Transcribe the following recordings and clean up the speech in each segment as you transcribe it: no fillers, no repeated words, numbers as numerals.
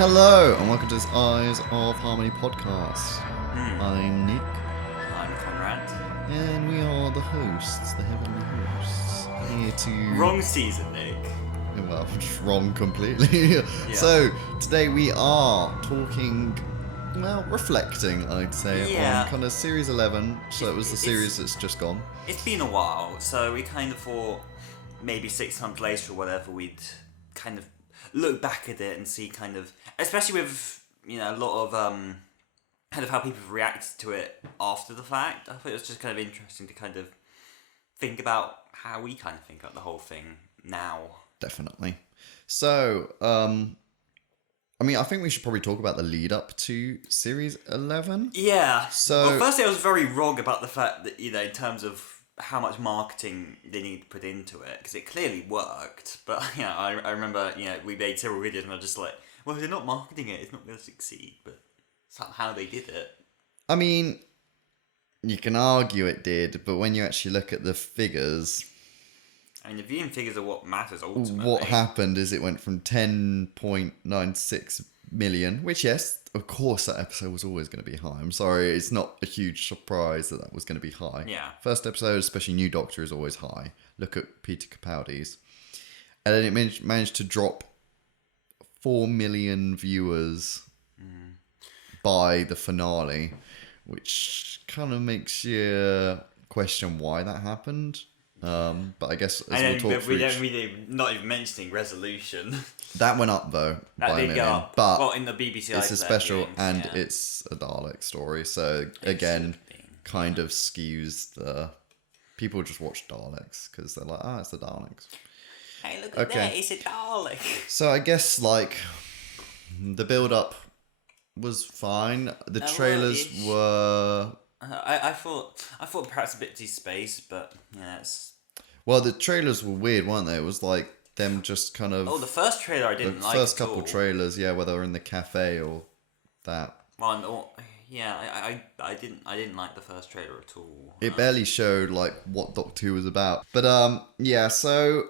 Hello, and welcome to this Eyes of Harmony podcast. I'm Nick, I'm Conrad. and we are the hosts, the heavenly hosts, here to... Wrong season, Nick. Well, just wrong completely. So, today we are talking, well, reflecting, I'd say, Yeah. on kind of Series 11. So it was the series that's just gone. It's been a while, so we kind of thought maybe 6 months later or whatever, we'd kind of look back at it and see kind of, especially with, a lot of, kind of how people reacted to it after the fact. I thought it was just kind of interesting to kind of think about how we kind of think about the whole thing now. Definitely. So, I think we should probably talk about the lead up to Series 11. Yeah. So- well, firstly, I was very wrong about the fact that, in terms of how much marketing they need to put into it, because it clearly worked. But, I remember, we made several videos and I was just like, well, if they're not marketing it, it's not going to succeed. But somehow they did it. I mean, you can argue it did, but when you actually look at the figures, I mean, the viewing figures are what matters ultimately. what happened is it went from 10.96 million, which, yes, of course, that episode was always going to be high. I'm sorry, it's not a huge surprise that was going to be high. Yeah. First episode, especially New Doctor, is always high. Look at Peter Capaldi's. And then it managed to drop 4 million viewers by the finale, which kind of makes you question why that happened. But I guess as we'll talk through, not even mentioning Resolution. that went up though That by a did million. go up. But well, in the BBC it's a iPlayer special viewings, and yeah. it's a Dalek story, so again, kind of skews the people just watch Daleks because they're like, it's the Daleks. Hey, look at that! It's a Dalek. So I guess like the build up was fine. The trailers were. I thought perhaps a bit too spaced, but yeah, it's. Well, the trailers were weird, weren't they? It was like them just kind of. Oh, the first trailer I didn't like. The first at couple all. trailers, yeah, whether they're in the cafe or that. Well, no, yeah, I didn't like the first trailer at all. It barely showed like what Doctor Who was about. But yeah, so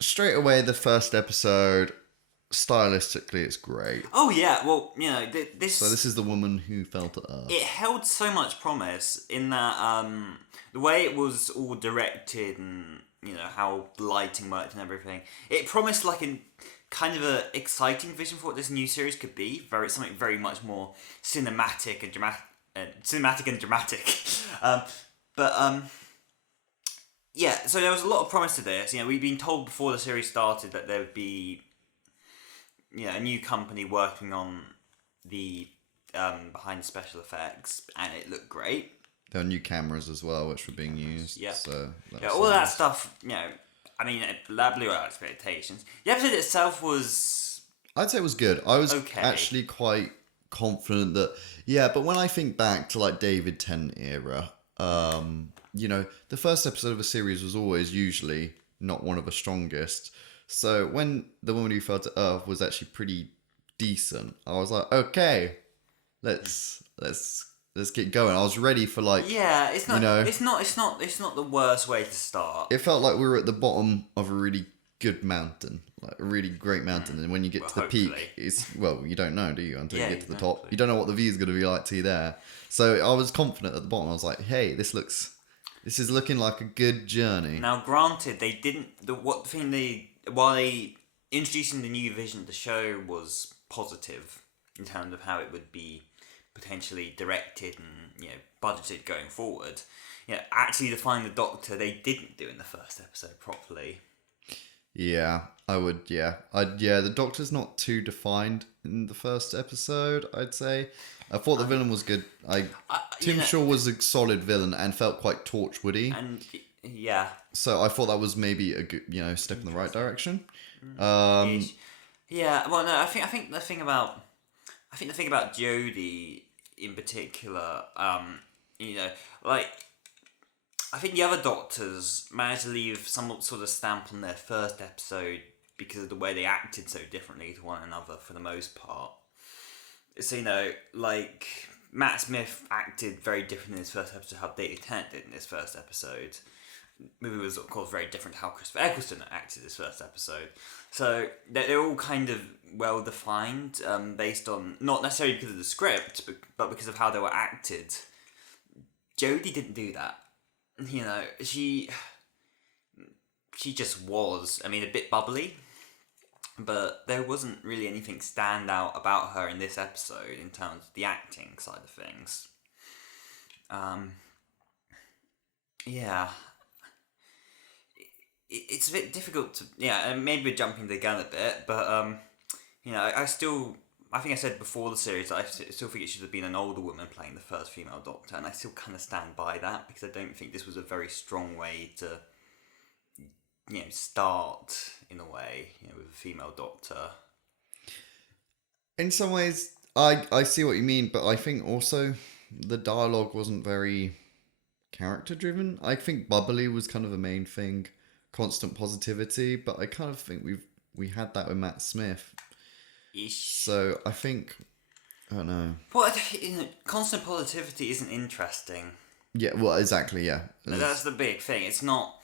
straight away the first episode, stylistically it's great. Oh yeah, well, this. So this is the woman who fell to Earth. It held so much promise in that the way it was all directed and how the lighting worked and everything. It promised like a kind of a exciting vision for what this new series could be. Something very much more cinematic and dramatic. Yeah. So there was a lot of promise to this. We'd been told before the series started that there would be a new company working on the behind the special effects, and it looked great. There are new cameras as well, which were being used. Yeah. So All of that stuff, I mean, that blew our expectations. The episode itself was. I'd say it was good. I was okay. actually quite confident that, yeah, but when I think back to like David Tennant era, the first episode of a series was always usually not one of the strongest. So when The Woman Who Fell to Earth was actually pretty decent, I was like, okay, let's get going. I was ready for like, yeah, it's not it's not the worst way to start. It felt like we were at the bottom of a really good mountain, like a really great mountain, and when you get to the peak, you don't know, do you, until you get to the top. You don't know what the view is going to be like to you there. So I was confident at the bottom. I was like, hey, this is looking like a good journey. Now, granted, they didn't while they introducing the new vision of the show was positive in terms of how it would be potentially directed and budgeted going forward. Actually define the Doctor they didn't do in the first episode properly. Yeah, I would. Yeah, the Doctor's not too defined in the first episode, I'd say. I thought the villain was good. Tim Shaw was a solid villain and felt quite Torchwoody. And yeah. So I thought that was maybe a good, step in the right direction. Yeah. Well, no, I think the thing about Jodie in particular, I think the other Doctors managed to leave some sort of stamp on their first episode because of the way they acted so differently to one another for the most part. So, like, Matt Smith acted very different in his first episode how David Tennant did in his first episode. movie was, of course, very different to how Christopher Eccleston acted this first episode. So they're all kind of well defined, based on not necessarily because of the script, but because of how they were acted. Jodie didn't do that. You know, she just was. I mean, a bit bubbly, but there wasn't really anything stand out about her in this episode in terms of the acting side of things. Yeah, it's a bit difficult to, yeah, and maybe we're jumping the gun a bit, but you know, I think I said before the series that I still think it should have been an older woman playing the first female Doctor, and I still kind of stand by that because I don't think this was a very strong way to, you know, start in a way, you know, with a female Doctor. In some ways, I see what you mean, but I think also the dialogue wasn't very character driven. I think bubbly was kind of the main thing, constant positivity, but I kind of think we had that with Matt Smith. Ish. So I think, I don't know. Well, you know, constant positivity isn't interesting. Yeah, well, exactly, yeah. That's the big thing. It's not.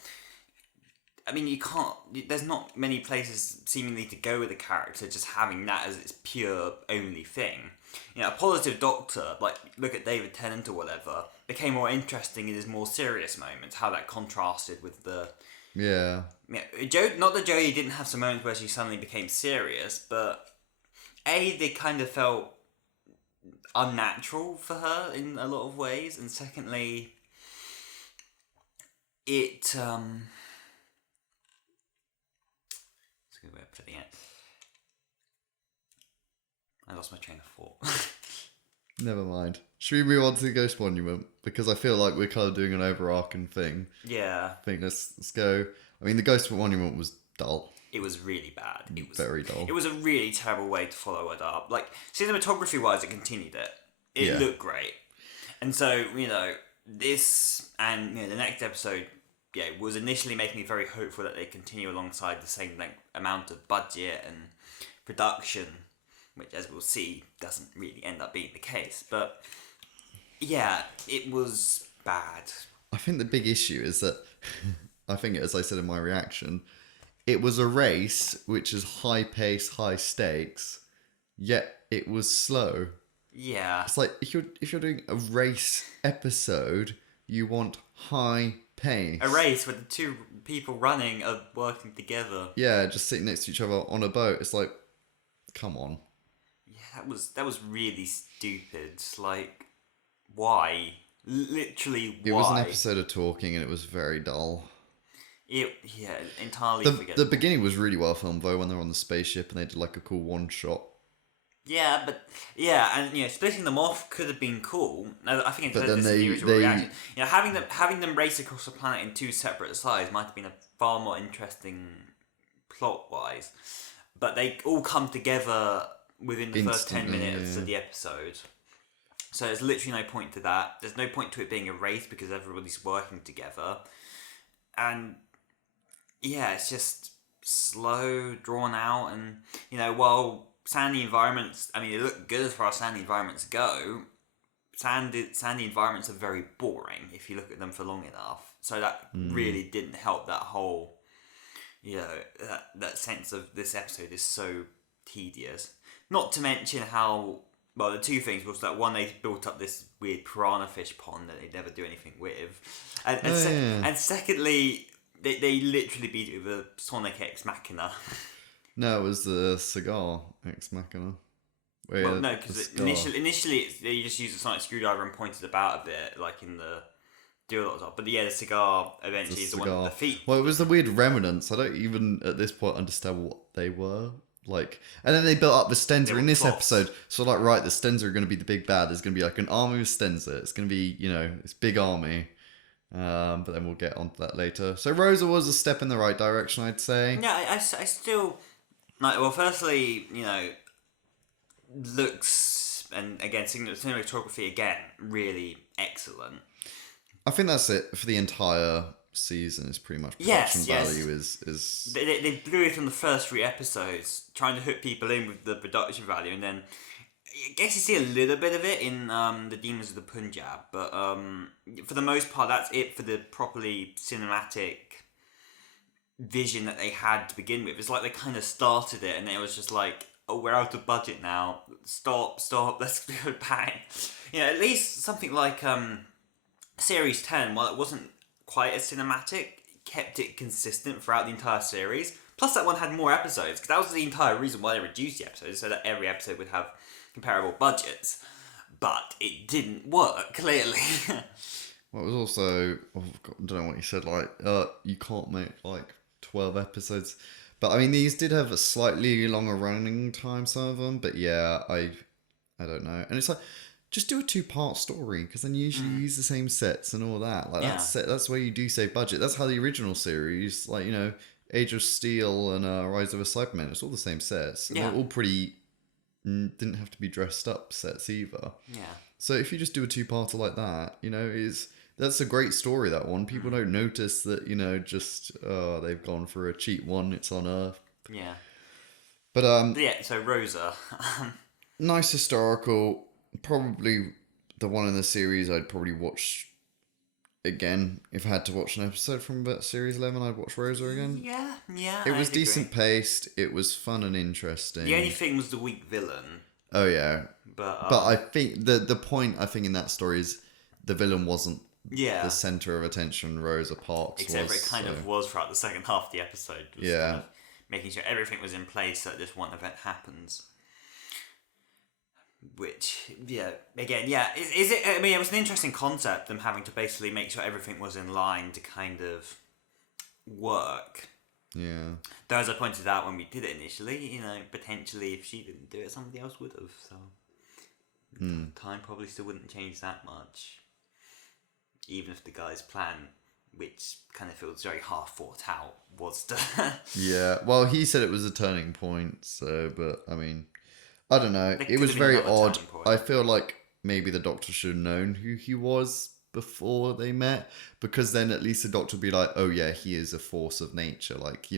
I mean, you can't. There's not many places seemingly to go with a character just having that as its pure only thing. You know, a positive Doctor, like look at David Tennant or whatever, became more interesting in his more serious moments. How that contrasted with the. Yeah. Yeah, not that Jodie didn't have some moments where she suddenly became serious, but they kind of felt unnatural for her in a lot of ways, and secondly, it's a good way of putting it. I lost my train of thought. Never mind. Should we move on to the Ghost Monument? Because I feel like we're kind of doing an overarching thing. Yeah. I think let's go. I mean, the Ghost Monument was dull. It was really bad. It was very dull. It was a really terrible way to follow it up. Like, cinematography-wise, it continued it. It looked great. And so, you know, this and, you know, the next episode, yeah, was initially making me very hopeful that they continue alongside the same amount of budget and production, which, as we'll see, doesn't really end up being the case. But, yeah, it was bad. I think the big issue is that, I think, as I said in my reaction, it was a race which is high pace, high stakes, yet it was slow. Yeah. It's like if you're doing a race episode, you want high pace. A race where the two people running are working together. Yeah, just sitting next to each other on a boat. It's like, come on. Yeah, that was really stupid. Like, why? Literally, why? It was an episode of talking, and it was very dull. Entirely forgettable. The beginning was really well filmed though, when they were on the spaceship and they did like a cool one shot. Yeah, and you know, splitting them off could have been cool. I think But it's then this in the original reaction. You know, having them race across the planet in two separate sides might have been a far more interesting plot wise. But they all come together within the first 10 minutes of the episode. So there's literally no point to that. There's no point to it being a race because everybody's working together. And yeah, it's just slow, drawn out, and you know, while sandy environments, I mean, they look good as far as sandy environments go, sandy environments are very boring if you look at them for long enough. So that really didn't help that whole, you know, that sense of this episode is so tedious. Not to mention how, well, the two things was that one, they built up this weird piranha fish pond that they never do anything with, and secondly, they literally beat it with a Sonic Ex Machina. No, it was the cigar Ex Machina. Well, no, because initially they just used a sonic screwdriver and pointed about a bit, like in the do a lot of. But yeah, the cigar eventually is the one with the feet. Well, it was the weird remnants. I don't even at this point understand what they were. Like, and then they built up the Stenza in this episode. So like, right, the Stenza are going to be the big bad. There's going to be like an army with Stenza. It's going to be, you know, this big army. But then we'll get onto that later. So Rosa was a step in the right direction, I'd say. Yeah, I still like. Well, firstly, you know, looks and again cinematography again really excellent. I think that's it for the entire season. Is pretty much production value is. They blew it on the first 3 episodes, trying to hook people in with the production value, and then I guess you see a little bit of it in the Demons of the Punjab, but for the most part, that's it for the properly cinematic vision that they had to begin with. It's like they kind of started it, and it was just like, oh, we're out of budget now. Stop, let's go back. At least something like Series 10, while it wasn't quite as cinematic, kept it consistent throughout the entire series. Plus, that one had more episodes, because that was the entire reason why they reduced the episodes, so that every episode would have comparable budgets. But it didn't work, clearly. Well, it was also, I don't know what you said, like, you can't make, like, 12 episodes. But, I mean, these did have a slightly longer running time, some of them, but yeah, I don't know. And it's like, just do a 2-part story, because then you usually use the same sets and all that. Like, that's where you do save budget. That's how the original series, like, Age of Steel and Rise of a Cyberman, it's all the same sets. And they're all pretty, didn't have to be dressed up sets either. Yeah. So if you just do a 2-parter like that, that's a great story, that one. People don't notice that, they've gone for a cheap one, it's on Earth. Yeah. But, yeah, so Rosa. nice historical, probably the one in the series I'd probably watch again. If I had to watch an episode from about Series 11, I'd watch Rosa again. Yeah. It was decent paced, it was fun and interesting. The only thing was the weak villain. Oh, yeah. But I think the point, I think, in that story is the villain wasn't the centre of attention. Rosa Parks Except was. Except for it kind of was throughout the second half of the episode. Was kind of making sure everything was in place so that this one event happens. Which, again, is it? I mean, it was an interesting concept, them having to basically make sure everything was in line to kind of work. Yeah. Though, as I pointed out when we did it initially, potentially if she didn't do it, somebody else would have. So, time probably still wouldn't change that much. Even if the guy's plan, which kind of feels very half thought out, was to. Yeah. Well, he said it was a turning point. So, but I mean, I don't know. There It was could have very been another odd. turning point. I feel like maybe the Doctor should have known who he was before they met, because then at least the Doctor would be like, oh yeah, he is a force of nature, like,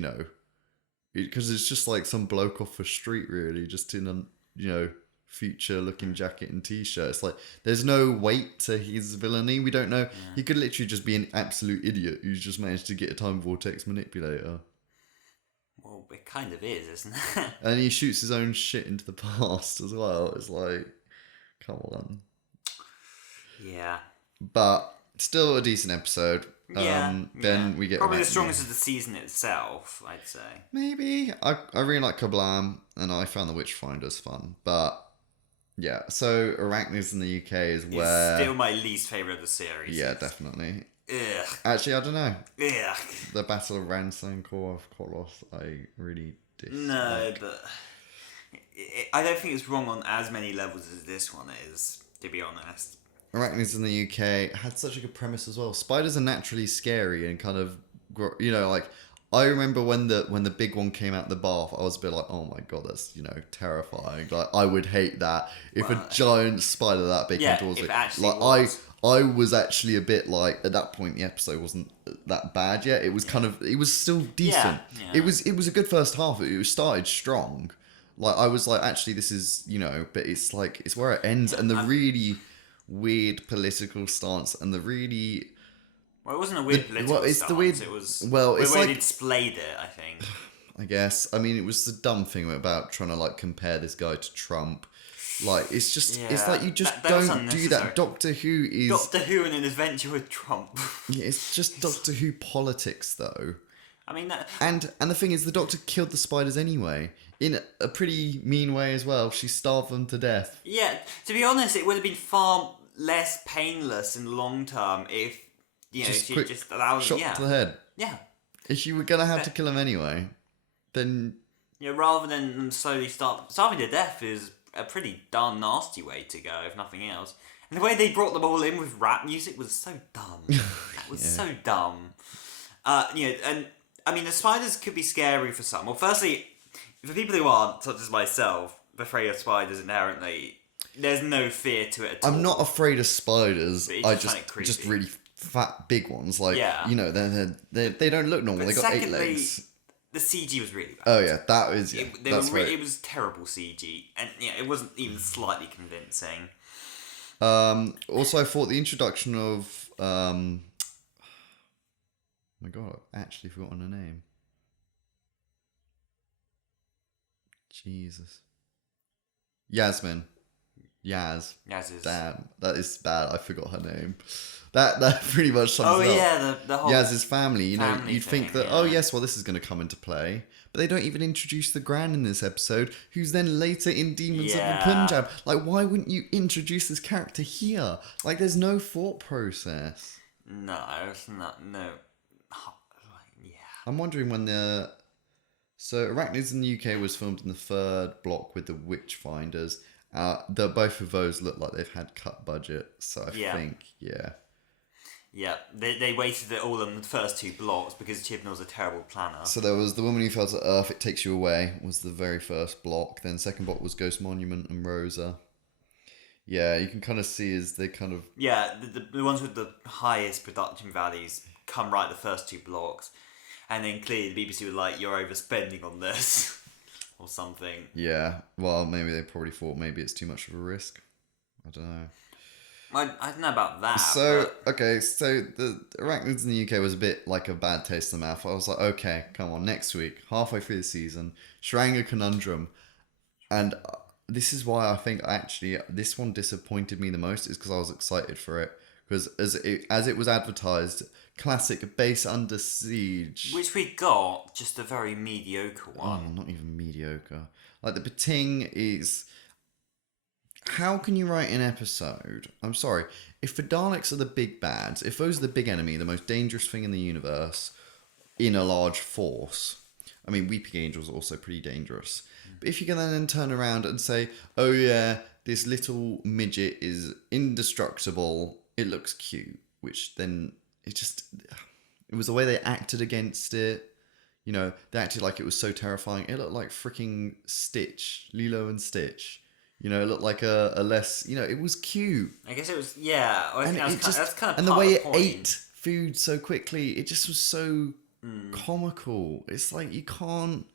because it's just like some bloke off the street, really, just in a future looking jacket and t-shirt. It's like there's no weight to his villainy. We don't know. He could literally just be an absolute idiot who's just managed to get a time vortex manipulator. Well, it kind of is, isn't it? And he shoots his own shit into the past as well. It's like, come on. Yeah. But still a decent episode. Then we get probably Arachne. the strongest of the season itself, I'd say. Maybe. I really like Kablam, and I found the Witchfinders fun. But yeah, so Arachne's in the UK is where It's still my least favourite of the series. yeah, definitely. Ugh. Actually, I don't know. Ugh. The Battle of Ransankor of Kolos, I really dislike. No, but I don't think it's wrong on as many levels as this one is, to be honest. Arachnids in the UK had such a good premise as well. Spiders are naturally scary and kind of, like, I remember when the big one came out the bath, I was a bit like, oh my god, that's, terrifying. Like, I would hate that if a giant spider that big came towards me. Like, I was actually a bit like, at that point the episode wasn't that bad yet. It was it was still decent. Yeah. It was a good first half. It started strong. Like, I was like, actually this is, but it's like, it's where it ends, and the really weird political stance and the really... Well, it wasn't a weird political stance. It was the way they displayed it, I think. I guess. I mean, it was the dumb thing about trying to, like, compare this guy to Trump. Like, it's just... It's like you just don't do that. Doctor Who is... Doctor Who and an adventure with Trump. Yeah, it's just Doctor Who politics, though. I mean... And the thing is, the Doctor killed the spiders anyway. In a pretty mean way as well. She starved them to death. Yeah, to be honest, it would have been far less painless in the long term if, she just allowed... Shot to the head. Yeah. If you were going to have to kill him anyway, then... Yeah, rather than them slowly starving to death is a pretty darn nasty way to go, if nothing else. And the way they brought them all in with rap music was so dumb. That was so dumb. And, I mean, the spiders could be scary for some. Well, firstly... For people who aren't, such as myself, afraid of spiders inherently, there's no fear to it at all. I'm not afraid of spiders. I just just really fat big ones. Like, Yeah. they don't look normal. But They got 8 secondly, legs. the CG was really bad. Oh yeah, that was It was terrible CG, and it wasn't even slightly convincing. Also, I thought the introduction of oh my god, I've actually forgotten her name. Jesus. Yasmin. As is. Damn, that is bad. I forgot her name. That pretty much sums it up. Yeah, the whole Yaz's family. You know, family you'd think thing, that, oh yes, well this is going to come into play. But they don't even introduce the Gran in this episode, who's then later in Demons of the Yeah. Punjab. Like, why wouldn't you introduce this character here? Like, there's no thought process. No, it's not. No. Yeah. I'm wondering when the... So, Arachnids in the UK was filmed in the third block with the Witchfinders. Both of those look like they've had cut budget. So I think, yeah. Yeah, they weighted it all on the first two blocks because Chibnall's a terrible planner. So there was The Woman Who Fell to Earth, It Takes You Away, was the very first block. Then second block was Ghost Monument and Rosa. Yeah, you can kind of see as they kind of... Yeah, the ones with the highest production values come right the first two blocks. And then clearly the BBC were like, you're overspending on this. Or something. Yeah, well, maybe they probably thought maybe it's too much of a risk. I don't know. I don't know about that. So, okay, so the Arachnids in the UK was a bit like a bad taste in the mouth. I was like, okay, come on, next week, halfway through the season, Shranga Conundrum. And this is why I think actually this one disappointed me the most, is because I was excited for it. Because as it was advertised, classic base under siege. Which we got, just a very mediocre one. Oh, not even mediocre. Like, the Pating is... How can you write an episode? I'm sorry. If the Daleks are the big bads, if those are the big enemy, the most dangerous thing in the universe, in a large force... I mean, Weeping Angel's also pretty dangerous. But if you can then turn around and say, oh yeah, this little midget is indestructible, it looks cute, which then... It was the way they acted against it. You know, they acted like it was so terrifying. It looked like freaking Stitch, Lilo and Stitch. You know, it looked like a less... You know, it was cute. I guess it was... Yeah, I think that's kind of and the part way of it point. ate food so quickly, it just was so comical. It's like you can't...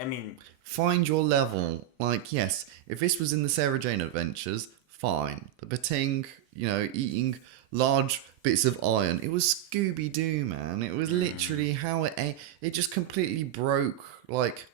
I mean... Find your level. Like, yes, if this was in the Sarah Jane Adventures, fine. The Pating, you know, eating large bits of iron. It was Scooby-Doo, man. It was literally how it ate. It just completely broke, like,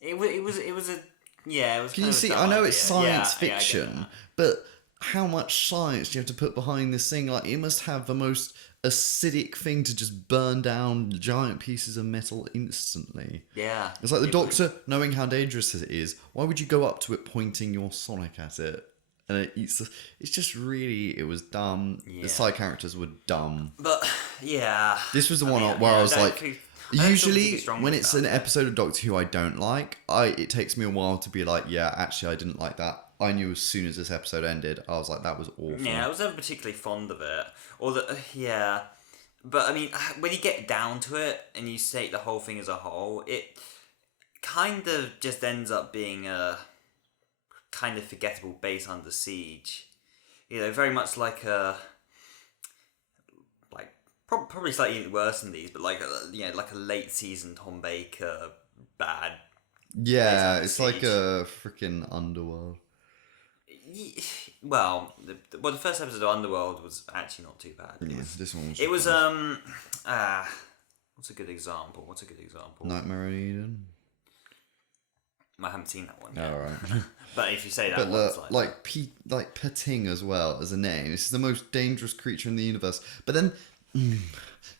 It was a... Yeah, it was Can kind you of a see? dumb I know idea. it's science Yeah, I get fiction, that. but how much science do you have to put behind this thing? Like, it must have the most acidic thing to just burn down giant pieces of metal instantly. Yeah. It's like the Doctor, knowing how dangerous it is, why would you go up to it pointing your sonic at it? And it eats the... It's just really... It was dumb. Yeah. The side characters were dumb. But, yeah. This was the one mean, where I yeah, was don't like... feel- I don't feel Usually, particularly strongly when it's about an it. episode of Doctor Who I don't like, it takes me a while to be like, yeah, actually, I didn't like that. I knew as soon as this episode ended, I was like, that was awful. Yeah, I was never particularly fond of it. Or yeah. But I mean, when you get down to it and you take the whole thing as a whole, it kind of just ends up being a kind of forgettable base under siege. You know, very much like a probably slightly worse than these, but like like a late season Tom Baker bad. Yeah, Base it's Under like Siege. a freaking Underworld. Well, the first episode of Underworld was actually not too bad. Yeah, this one was... It was what's a good example? Nightmare on Eden. I haven't seen that one yet. Oh, right. But if you say that But one, it's like Pating as well as a name. This is the most dangerous creature in the universe. But then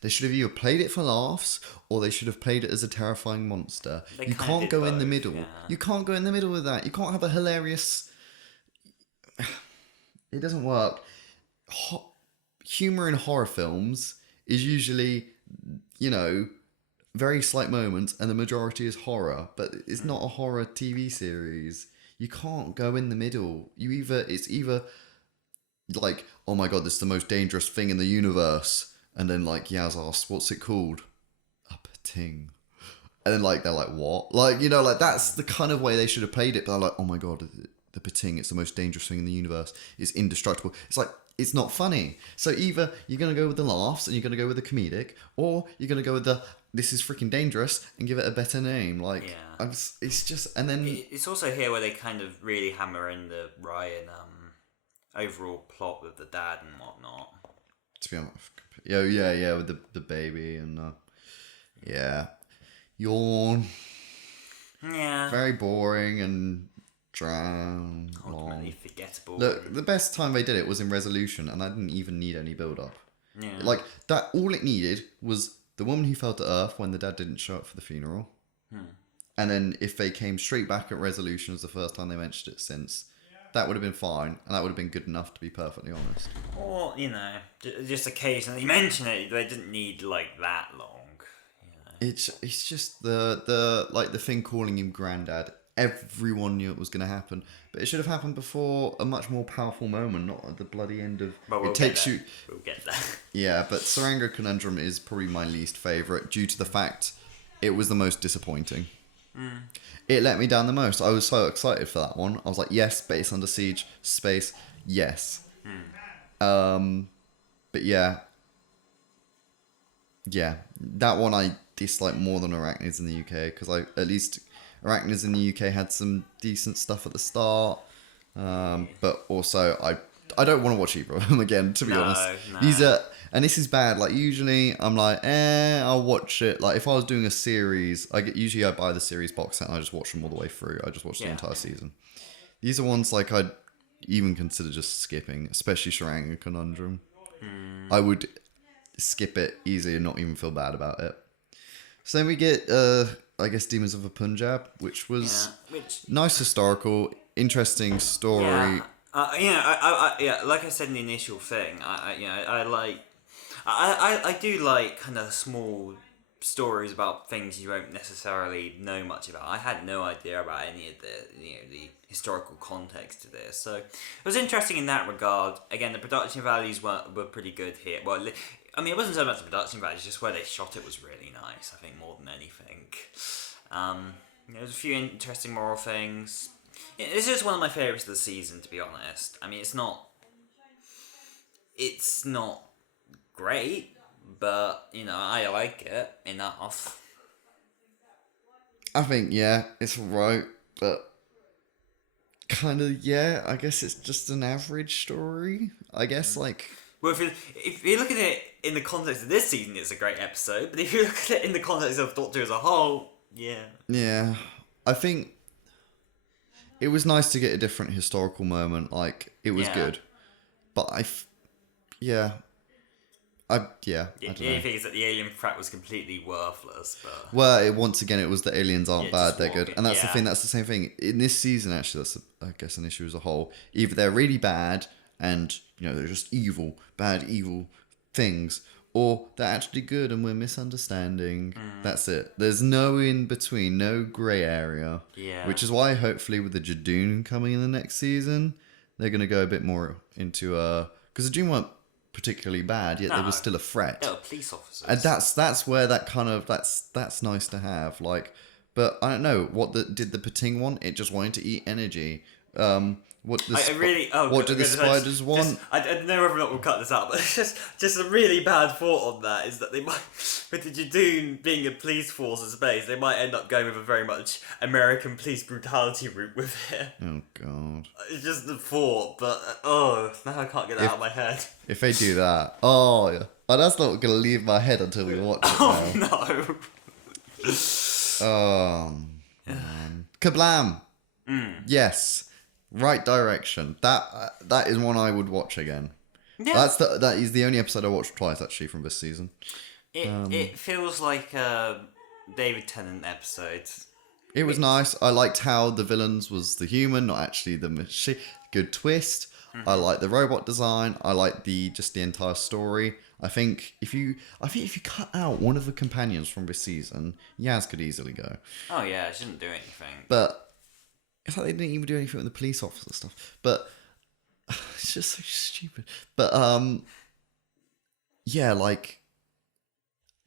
they should have either played it for laughs or they should have played it as a terrifying monster. They You kinda can't did go in the both, middle. yeah. You can't go in the middle with that. You can't have a hilarious... It doesn't work. Humor in horror films is usually, you know, very slight moments, and the majority is horror. But it's not a horror TV series. You can't go in the middle. It's either like, oh my god, this is the most dangerous thing in the universe, and then like Yaz asks, what's it called? A Pating. And then like they're like, what? Like, you know, like that's the kind of way they should have played it. But they're like, oh my god, a Pating. It's the most dangerous thing in the universe. It's indestructible. It's like, it's not funny. So either you're going to go with the laughs and you're going to go with the comedic, or you're going to go with the, this is freaking dangerous, and give it a better name. Like, Yeah. it's just, and then... It's also here where they kind of really hammer in the Ryan overall plot with the dad and whatnot. To be honest, yeah, with the baby and yeah, yawn. Yeah. Very boring and drown. Ultimately forgettable. Look, the best time they did it was in Resolution, and I didn't even need any build up. Yeah. Like that, all it needed was the woman who fell to Earth when the dad didn't show up for the funeral, and then if they came straight back at Resolution as the first time they mentioned it since. That would have been fine, and that would have been good enough, to be perfectly honest. Or, just occasionally mention it. They didn't need, that long. It's just the thing calling him granddad. Everyone knew it was going to happen, but it should have happened before a much more powerful moment, not at the bloody end of... But we'll it takes you... We'll get there. Yeah, but Saranga Conundrum is probably my least favourite, due to the fact it was the most disappointing. It let me down the most. I was so excited for that one. I was like, yes, base under siege, space, yes. But yeah, that one I dislike more than Arachnids in the UK, because at least Arachnids in the UK had some decent stuff at the start. But also I don't want to watch either of them again, to be honest. No. These are, and this is bad. Like usually I'm like, I'll watch it. Like if I was doing a series, usually I buy the series box set and I just watch them all the way through. I just watch the entire season. These are ones like I'd even consider just skipping, especially Sharanga Conundrum. I would skip it easily and not even feel bad about it. So then we get, I guess, Demons of the Punjab, which was nice historical, interesting story. Like I said in the initial thing, I do like kind of small stories about things you won't necessarily know much about. I had no idea about any of the historical context to this, so it was interesting in that regard. Again, the production values were pretty good here. Well, I mean, it wasn't so much the production values, just where they shot it was really nice. I think more than anything. There's a few interesting moral things. This is one of my favourites of the season, to be honest. I mean, it's not great, but, I like it enough. I think, it's right, but kind of, I guess it's just an average story. I guess, Well, if you look at it in the context of this season, it's a great episode, but if you look at it in the context of Doctor as a whole, Yeah, I think it was nice to get a different historical moment. It was good, but I don't know. The only thing is that the alien threat was completely worthless. But Well, once again, it was the aliens aren't bad; they're good, and that's the yeah. thing. That's the same thing in this season. Actually, that's I guess an issue as a whole. Either they're really bad and they're just bad evil things, or they're actually good and we're misunderstanding. That's it. There's no in between, no grey area. Yeah. Which is why, hopefully, with the Jadoon coming in the next season, they're going to go a bit more into because the Jadoon weren't particularly bad, yet they were still a threat. They were police officers. And that's where that kind of that's nice to have. But I don't know what did the Pating want. It just wanted to eat energy. What did the spiders want? I don't know whether or not we'll cut this out, but it's just a really bad thought on that is that they might, with the Jadoon being a police force in space, they might end up going with a very much American police brutality route with it. Oh god! It's just the thought, but now I can't get that out of my head. If they do that, that's not gonna leave my head until we watch it. Oh no! Oh man! Kablam! Yes. Right direction. That is one I would watch again. Yeah. That is the only episode I watched twice actually from this season. It feels like a David Tennant episode. It was nice. I liked how the villains was the human, not actually the machine. Good twist. I like the robot design. I like the entire story. I think if you cut out one of the companions from this season, Yaz could easily go. Oh yeah, it shouldn't do anything. But it's like they didn't even do anything with the police officer stuff. But it's just so stupid. But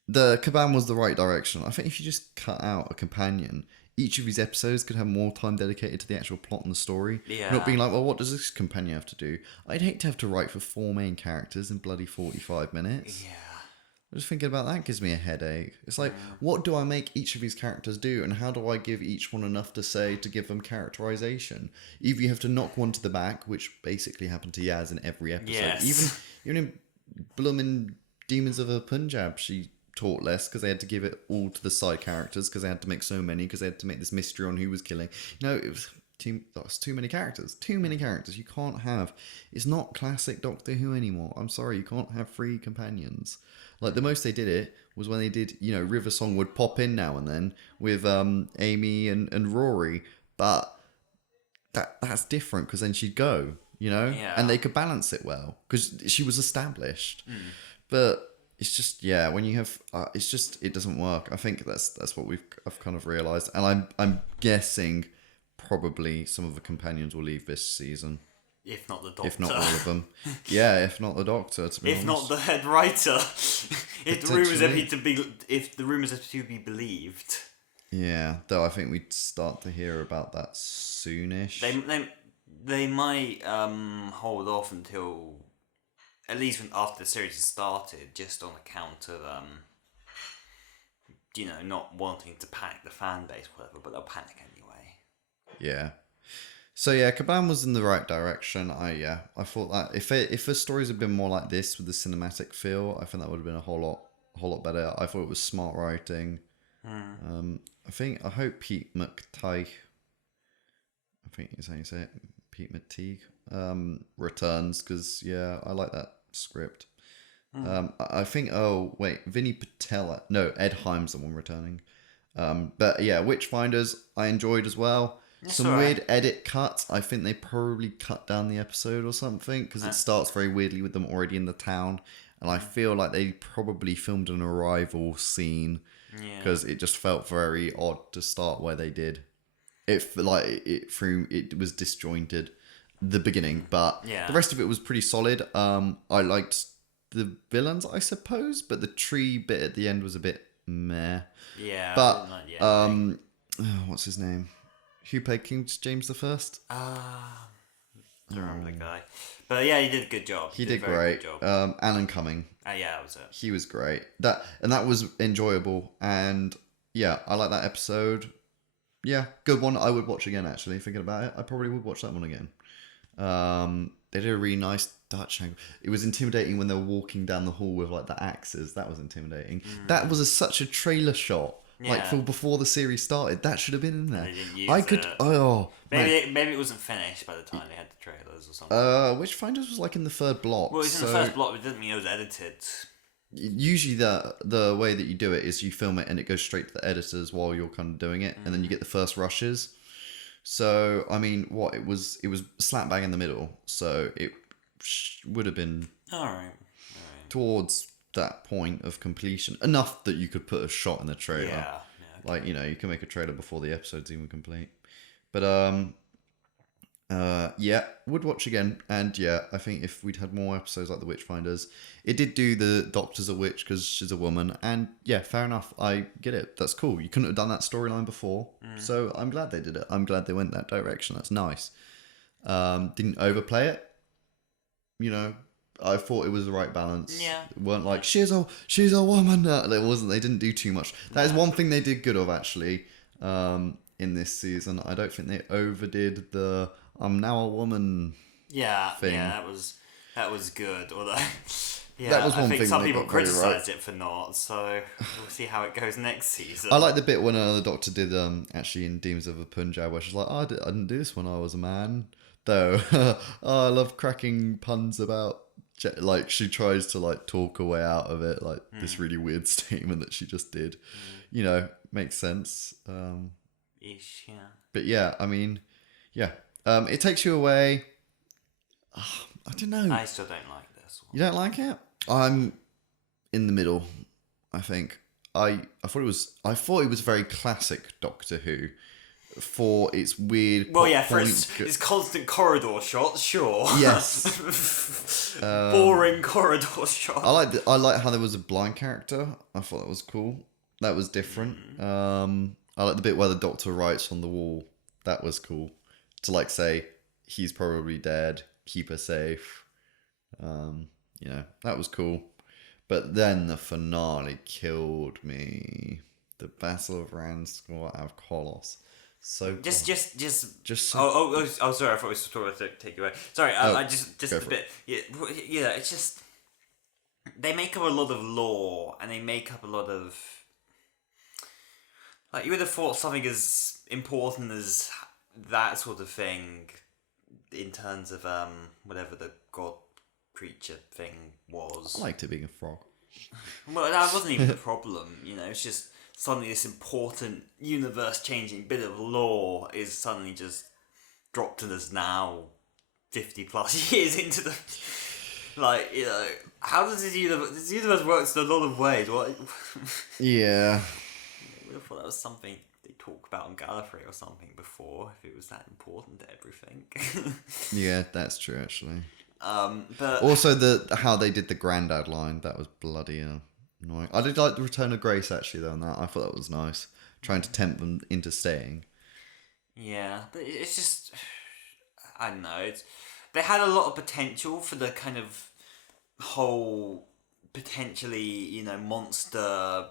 the Kaban was the right direction. I think if you just cut out a companion, each of these episodes could have more time dedicated to the actual plot and the story. Yeah. Not being like, well, what does this companion have to do? I'd hate to have to write for 4 main characters in bloody 45 minutes. Yeah. Just thinking about that gives me a headache. It's like, what do I make each of these characters do, and how do I give each one enough to say to give them characterization? Either you have to knock one to the back, which basically happened to Yaz in every episode. Yes. Even in Bloomin' Demons of a Punjab, she taught less because they had to give it all to the side characters because they had to make so many because they had to make this mystery on who was killing. It was too many characters. Too many characters. You can't have. It's not classic Doctor Who anymore. I'm sorry, you can't have 3 companions. Like, the most they did it was when they did, River Song would pop in now and then with Amy and Rory. But that's different because then she'd go, Yeah. And they could balance it well because she was established. But it's just, when you have, it doesn't work. I think that's what I've kind of realised. And I'm guessing probably some of the companions will leave this season. If not the Doctor. If not all of them. Yeah, if not the Doctor, to be If honest. not the head writer. If the rumours are to be believed. Yeah, though I think we'd start to hear about that soonish. They might hold off until at least after the series has started, just on account of not wanting to panic the fan base, whatever. But they'll panic anyway. Yeah. So yeah, Kaban was in the right direction. I thought that if the stories had been more like this with the cinematic feel, I think that would have been a whole lot better. I thought it was smart writing. I hope Pete McTighe, I think is how you say it, Pete McTighe, returns because I like that script. I think Vinny Patella, no, Ed Himes the one returning. But yeah, Witchfinders I enjoyed as well. Some weird edit cuts. I think they probably cut down the episode or something because it starts very weirdly with them already in the town, and I feel like they probably filmed an arrival scene because it just felt very odd to start where they did. It was disjointed the beginning, but the rest of it was pretty solid. I liked the villains, I suppose, but the tree bit at the end was a bit meh. Yeah, but what's his name? Who played King James the First? I don't remember the guy. But yeah, he did a good job. He did great. Good job. Alan Cumming. Yeah, that was it. He was great. That was enjoyable. And yeah, I like that episode. Yeah, good one. I would watch again, actually, thinking about it. I probably would watch that one again. They did a really nice Dutch angle. It was intimidating when they were walking down the hall with like the axes. That was intimidating. That was such a trailer shot. Like for before the series started, that should have been in there. They didn't use it. Maybe it wasn't finished by the time they had the trailers or something. Witchfinders was like in the 3rd block. Well, it was in the first block, but it didn't mean it was edited. Usually the way that you do it is you film it and it goes straight to the editors while you're kind of doing it, and then you get the first rushes. So I mean, it was slap bang in the middle, so it would have been all right. towards that point of completion, enough that you could put a shot in the trailer. Yeah. Like, you can make a trailer before the episode's even complete. But would watch again. And I think if we'd had more episodes like the Witchfinders, it did do the Doctor's a witch because she's a woman, and fair enough, I get it, that's cool. You couldn't have done that storyline before, so I'm glad they did it. I'm glad they went that direction. That's nice. Didn't overplay it. I thought it was the right balance. Yeah. It weren't like, she's a woman. No, it wasn't. They didn't do too much. That is one thing they did good of, actually, in this season. I don't think they overdid the I'm now a woman thing. Yeah, that was good. Although, that was one I think thing some they people got very criticised it for not, so we'll see how it goes next season. I like the bit when the Doctor did, actually in Demons of the Punjab, where she's like, I didn't do this when I was a man. Though, I love cracking puns about, like, she tries to like talk her way out of it, like this really weird statement that she just did. Makes sense. Ish, yeah. But I mean, it takes you away. I don't know. I still don't like this one. You don't like it? I'm in the middle, I think. I thought it was very classic Doctor Who. for its weird Well, yeah, plot for point. its constant corridor shots, sure. Yes. Boring corridor shot. I like how there was a blind character. I thought that was cool. That was different. I like the bit where the Doctor writes on the wall. That was cool. To like say he's probably dead. Keep her safe. That was cool. But then the finale killed me. The Battle of Ranskoor out of Kolos. So Just so sorry, I thought we were talking about to take you away. Sorry, I just a bit. Yeah, it's just they make up a lot of lore and they make up a lot of like you would have thought something as important as that sort of thing in terms of whatever the god creature thing was. I liked it being a frog. Well, that wasn't even the problem, it's just suddenly this important universe-changing bit of lore is suddenly just dropped in us now, 50 plus years into the... how does this universe... This universe works in a lot of ways. What? Yeah. I would have thought that was something they talk about on Gallifrey or something before, if it was that important to everything. Yeah, that's true, actually. But also how they did the granddad line, that was bloody annoying. I did like the Return of Grace actually though on that. I thought that was nice. Trying to tempt them into staying. yeah, but it's just I don't know. They had a lot of potential for the kind of whole potentially monster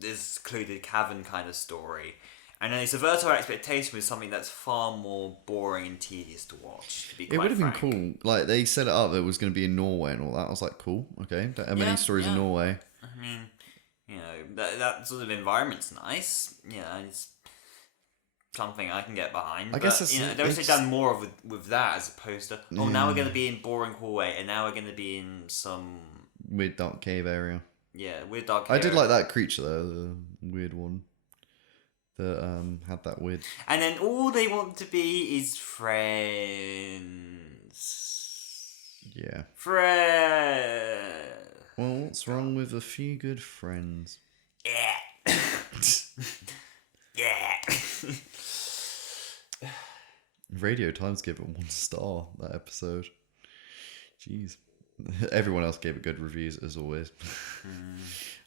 secluded cavern kind of story. And then they subvert our expectation with something that's far more boring and tedious to watch. To be quite It would have frank. been cool. Like they set it up that it was going to be in Norway and all that. I was like, cool, okay. Don't have many stories in Norway. I mean, that sort of environment's nice. It's something I can get behind. I guess it's, they wish they'd done more with that as opposed to now we're going to be in boring hallway and now we're going to be in some weird dark cave area. Weird dark. I did like that creature though, the weird one. That had that weird. And then all they want to be is friends. Yeah. Friends. Well, what's wrong with a few good friends? Yeah. Yeah. Radio Times gave it 1 star, that episode. Jeez. Everyone else gave it good reviews as always.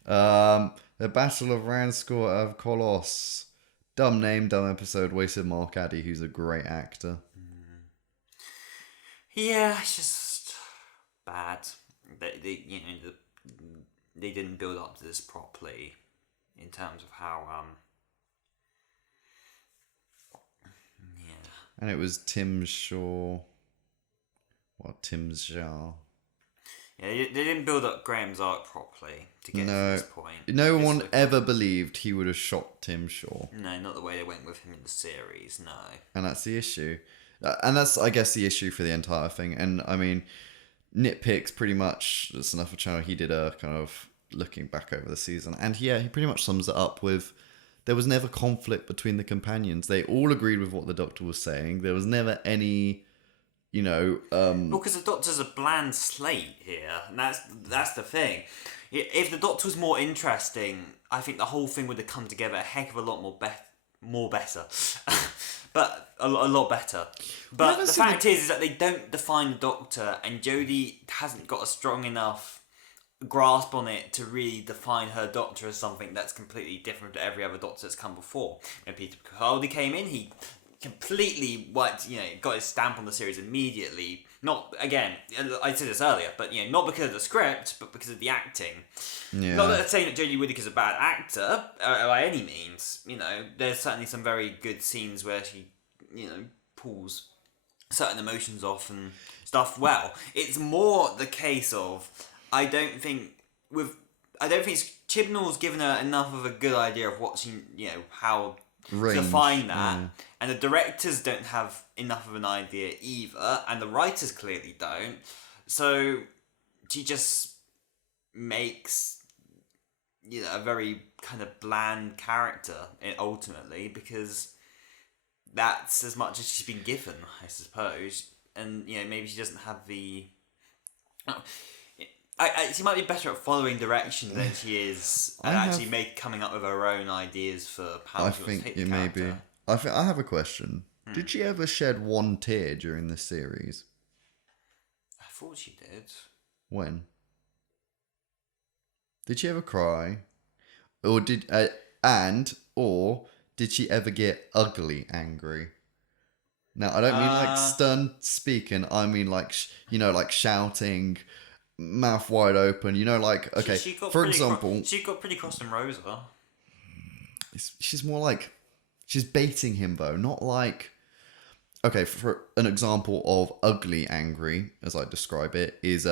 The Battle of Ranskoor of Kolos. Dumb name, dumb episode, wasted Mark Addy, who's a great actor. Yeah, it's just bad. They didn't build up to this properly in terms of how And it was Tim Shaw. Tim Shaw. Yeah, they didn't build up Graham's arc properly to get to this point. No one ever believed he would have shot Tim Shaw. No, not the way they went with him in the series, no. And that's the issue. And that's, I guess, the issue for the entire thing. And, I mean, nitpicks pretty much, that's enough of a channel. He did a kind of looking back over the season. And, yeah, he pretty much sums it up with there was never conflict between the companions. They all agreed with what the Doctor was saying. There was never any... well, because the Doctor's a bland slate here, and that's the thing. If the Doctor was more interesting, I think the whole thing would have come together a heck of a lot more better. But a lot better. But the fact is that they don't define the Doctor, and Jodie hasn't got a strong enough grasp on it to really define her Doctor as something that's completely different to every other Doctor that's come before. When Peter Capaldi came in, he completely got his stamp on the series immediately. Not, again, I said this earlier, but not because of the script, but because of the acting. Yeah. Not that I'm saying that Jodie Whittaker's a bad actor by any means. There's certainly some very good scenes where she pulls certain emotions off and stuff well. It's more the case of I don't think Chibnall's given her enough of a good idea of what she how range, to find that, and the directors don't have enough of an idea either, and the writers clearly don't. So she just makes a very kind of bland character ultimately, because that's as much as she's been given, I suppose. And maybe she doesn't have the. She might be better at following direction than she is at coming up with her own ideas for how she wants to take the character. Maybe. I have a question. Did she ever shed one tear during this series? I thought she did. When? Did she ever cry? Or or did she ever get ugly angry? Now, I don't mean like stern speaking. I mean like, like shouting, mouth wide open. Like, okay, She got for pretty example... she got pretty cross and Rosa. She's more like... She's baiting him, though. Not like... Okay, for an example of ugly angry, as I describe it, is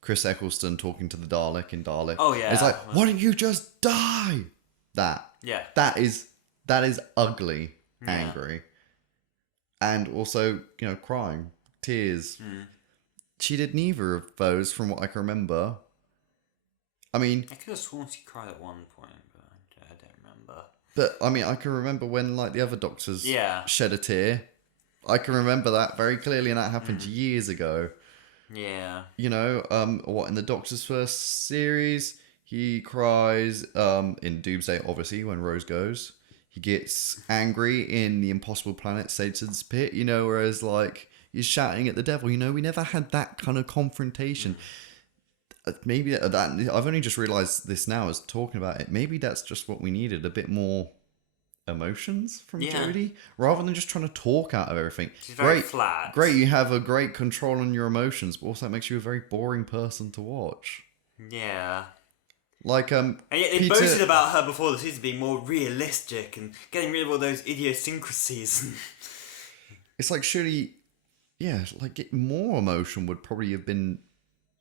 Chris Eccleston talking to the Dalek in Dalek. Oh, yeah. And it's like, why don't you just die? That. Yeah. That is ugly angry. And also, crying. Tears. She did neither of those from what I can remember. I mean... I could have sworn she cried at one point, but I don't remember. But, I mean, I can remember when, like, the other doctors shed a tear. I can remember that very clearly, and that happened years ago. Yeah. In the Doctor's first series, he cries in Doomsday, obviously, when Rose goes. He gets angry in the Impossible Planet, Satan's Pit, whereas, like, he's shouting at the devil. We never had that kind of confrontation. Maybe that I've only just realised this now as talking about it. Maybe that's just what we needed, a bit more emotions from Jodie, rather than just trying to talk out of everything. She's very flat. Great, you have a great control on your emotions, but also it makes you a very boring person to watch. Yeah. Like, and yet they boasted about her before the season being more realistic and getting rid of all those idiosyncrasies. It's like, surely, more emotion would probably have been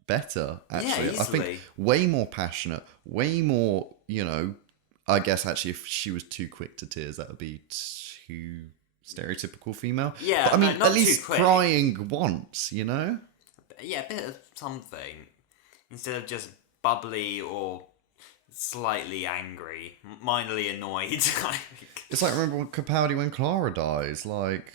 better, actually. Yeah, easily. I think way more passionate, way more, I guess actually if she was too quick to tears, that would be too stereotypical female. Yeah, but I mean, not at least too quick. crying once, Yeah, a bit of something. Instead of just bubbly or slightly angry, minorly annoyed. It's like, remember Capaldi when Clara dies, like...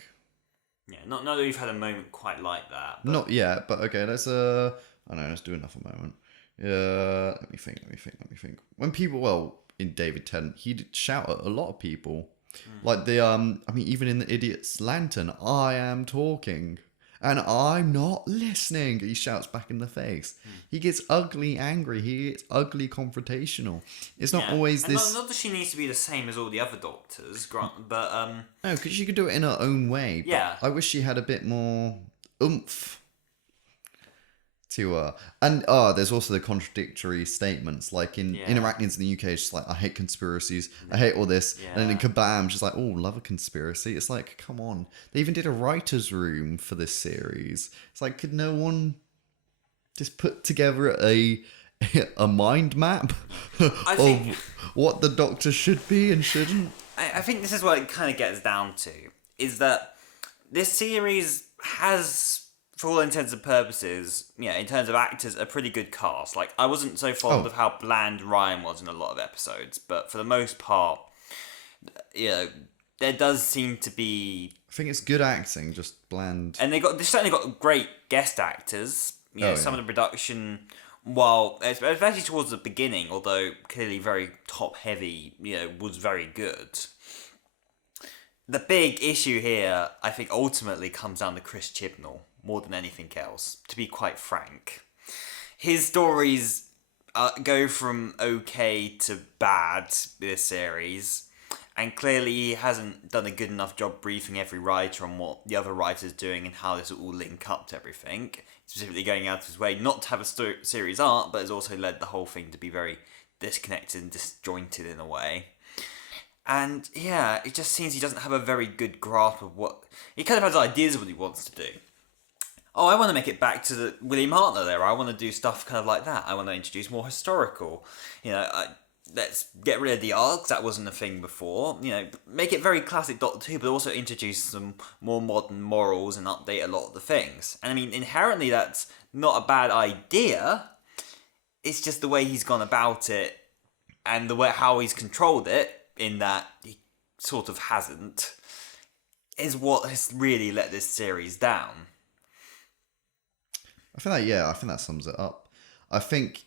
Yeah, not that we've had a moment quite like that. But... Not yet, but okay, let's do another moment. Let me think. When people, in David Tennant, he'd shout at a lot of people. Like even in The Idiot's Lantern, I am talking and I'm not listening. He shouts back in the face. He gets ugly angry. He gets ugly confrontational. It's not always and this... Not that she needs to be the same as all the other doctors, but... No, because she could do it in her own way. Yeah. I wish she had a bit more oomph to her. And there's also the contradictory statements, like in Arachnids in the UK, it's just like, I hate conspiracies, I hate all this, and then in Kabam, she's like, oh, love a conspiracy. It's like, come on. They even did a writer's room for this series. It's like, could no one just put together a mind map of what the Doctor should be and shouldn't? I think this is what it kind of gets down to, is that this series has, for all intents and purposes, in terms of actors, a pretty good cast. Like, I wasn't so fond of how bland Ryan was in a lot of episodes, but for the most part, there does seem to be... I think it's good acting, just bland. And they certainly got great guest actors. Some of the production, while especially towards the beginning, although clearly very top heavy, was very good. The big issue here, I think, ultimately comes down to Chris Chibnall more than anything else, to be quite frank. His stories go from okay to bad this series, and clearly he hasn't done a good enough job briefing every writer on what the other writer's doing and how this will all link up to everything. Specifically going out of his way not to have a series arc, but has also led the whole thing to be very disconnected and disjointed in a way. And it just seems he doesn't have a very good grasp of what... He kind of has ideas of what he wants to do. Oh, I want to make it back to the William Hartnell there. I want to do stuff kind of like that. I want to introduce more historical. Let's get rid of the arcs. That wasn't a thing before. Make it very classic Doctor Who, but also introduce some more modern morals and update a lot of the things. And I mean, inherently, that's not a bad idea. It's just the way he's gone about it and the way how he's controlled it, in that he sort of hasn't, is what has really let this series down. I think that sums it up. I think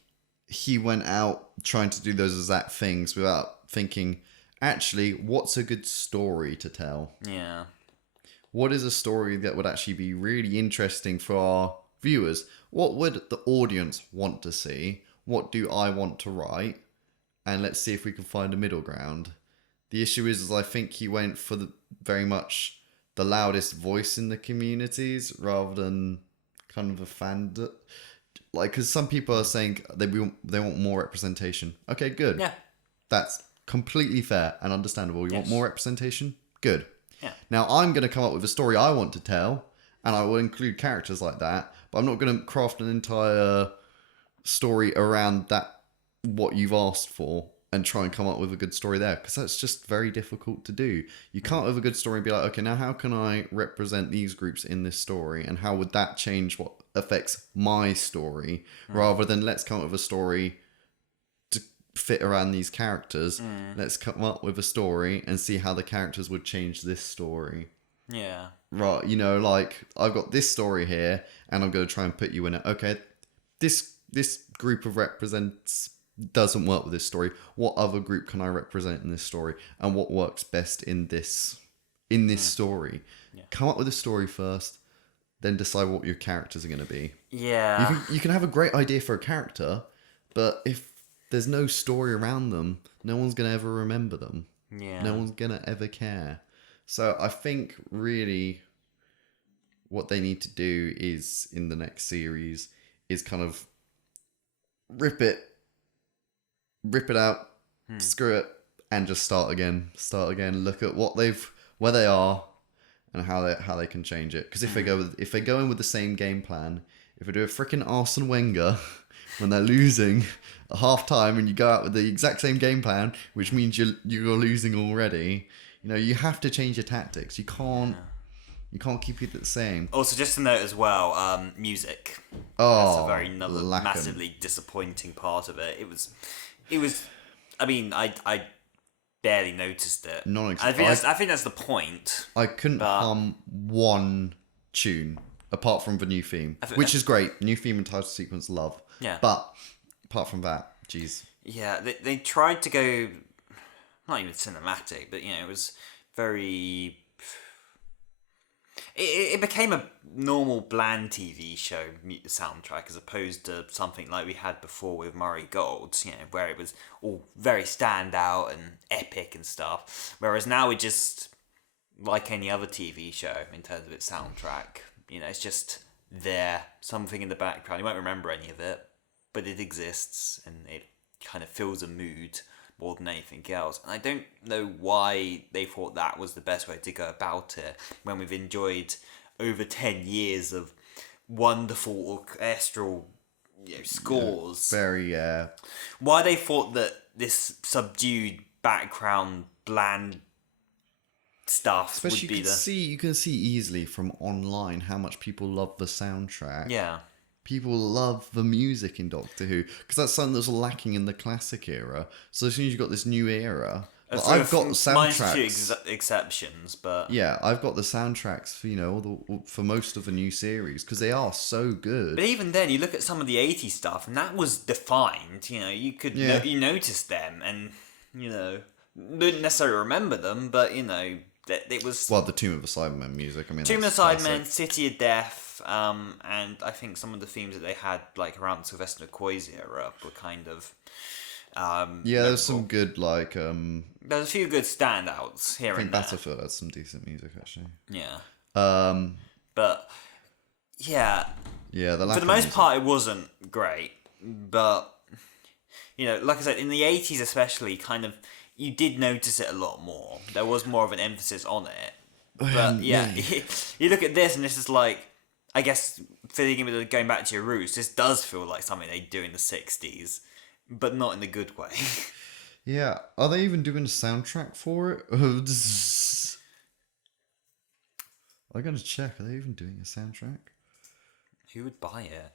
he went out trying to do those exact things without thinking, actually, what's a good story to tell? Yeah. What is a story that would actually be really interesting for our viewers? What would the audience want to see? What do I want to write? And let's see if we can find a middle ground. The issue is I think he went for the very much the loudest voice in the communities rather than kind of a fan. Like, because some people are saying they want more representation. Okay, good. Yeah. That's completely fair and understandable. You want more representation? Good. Yeah. Now, I'm going to come up with a story I want to tell, and I will include characters like that, but I'm not going to craft an entire story around that, what you've asked for, and try and come up with a good story there, because that's just very difficult to do. You can't have a good story and be like, okay, now how can I represent these groups in this story, and how would that change what affects my story, rather than let's come up with a story to fit around these characters. Let's come up with a story and see how the characters would change this story. Yeah. Right, you know, like, I've got this story here, and I'm going to try and put you in it. Okay, this group of represents doesn't work with this story. What other group can I represent in this story, and what works best in this story? Yeah. Come up with a story first, then decide what your characters are going to be. Yeah. You can have a great idea for a character, but if there's no story around them, no one's going to ever remember them. Yeah. No one's going to ever care. So I think really what they need to do is, in the next series, is kind of rip it out, screw it, and just start again. Look at where they are, and how they can change it. Because if they go in with the same game plan, if they do a freaking Arsene Wenger when they're losing at half time, and you go out with the exact same game plan, which means you're losing already, you know, you have to change your tactics. You can't keep it the same. Also, just to note as well, music. Oh, That's another massively disappointing part of it. It was. I mean, I barely noticed it. I think that's the point. I couldn't hum one tune apart from the new theme, which is great. New theme and title sequence, love. Yeah. But apart from that, jeez. Yeah, they tried to go, not even cinematic, but you know, it was very. It became a normal bland TV show soundtrack as opposed to something like we had before with Murray Gold, you know, where it was all very standout and epic and stuff. Whereas now we just, like any other TV show in terms of its soundtrack, you know, it's just there, something in the background. You won't remember any of it, but it exists and it kind of fills a mood more than anything else. And I don't know why they thought that was the best way to go about it when we've enjoyed over 10 years of wonderful orchestral, you know, scores. Yeah, very, Why they thought that this subdued background bland stuff especially would be you can see easily from online how much people love the soundtrack. Yeah. People love the music in Doctor Who because that's something that's lacking in the classic era. So as soon as you've got this new era, like, I've got the soundtracks. Minus a few exceptions, but yeah, I've got the soundtracks for, you know, for most of the new series because they are so good. But even then, you look at some of the 80s stuff, and that was defined. You know, you could you noticed them, and you know, didn't necessarily remember them, but you know, it was. Well, the Tomb of the Cybermen music. I mean, Tomb of the Cybermen, City of Death. And I think some of the themes that they had, like around Sylvester McCoy's era, were kind of. Yeah, there's some good like. There's a few good standouts here I think and there. Battlefield had some decent music actually. Yeah. But yeah. Yeah, for the most part, it wasn't great, but you know, like I said, in the 80s especially, kind of you did notice it a lot more. There was more of an emphasis on it. But yeah, you look at this and this is like. I guess fitting in with going back to your roots, this does feel like something they do in the 60s, but not in a good way. Yeah, are they even doing a soundtrack for it? I'm gonna check. Are they even doing a soundtrack? Who would buy it?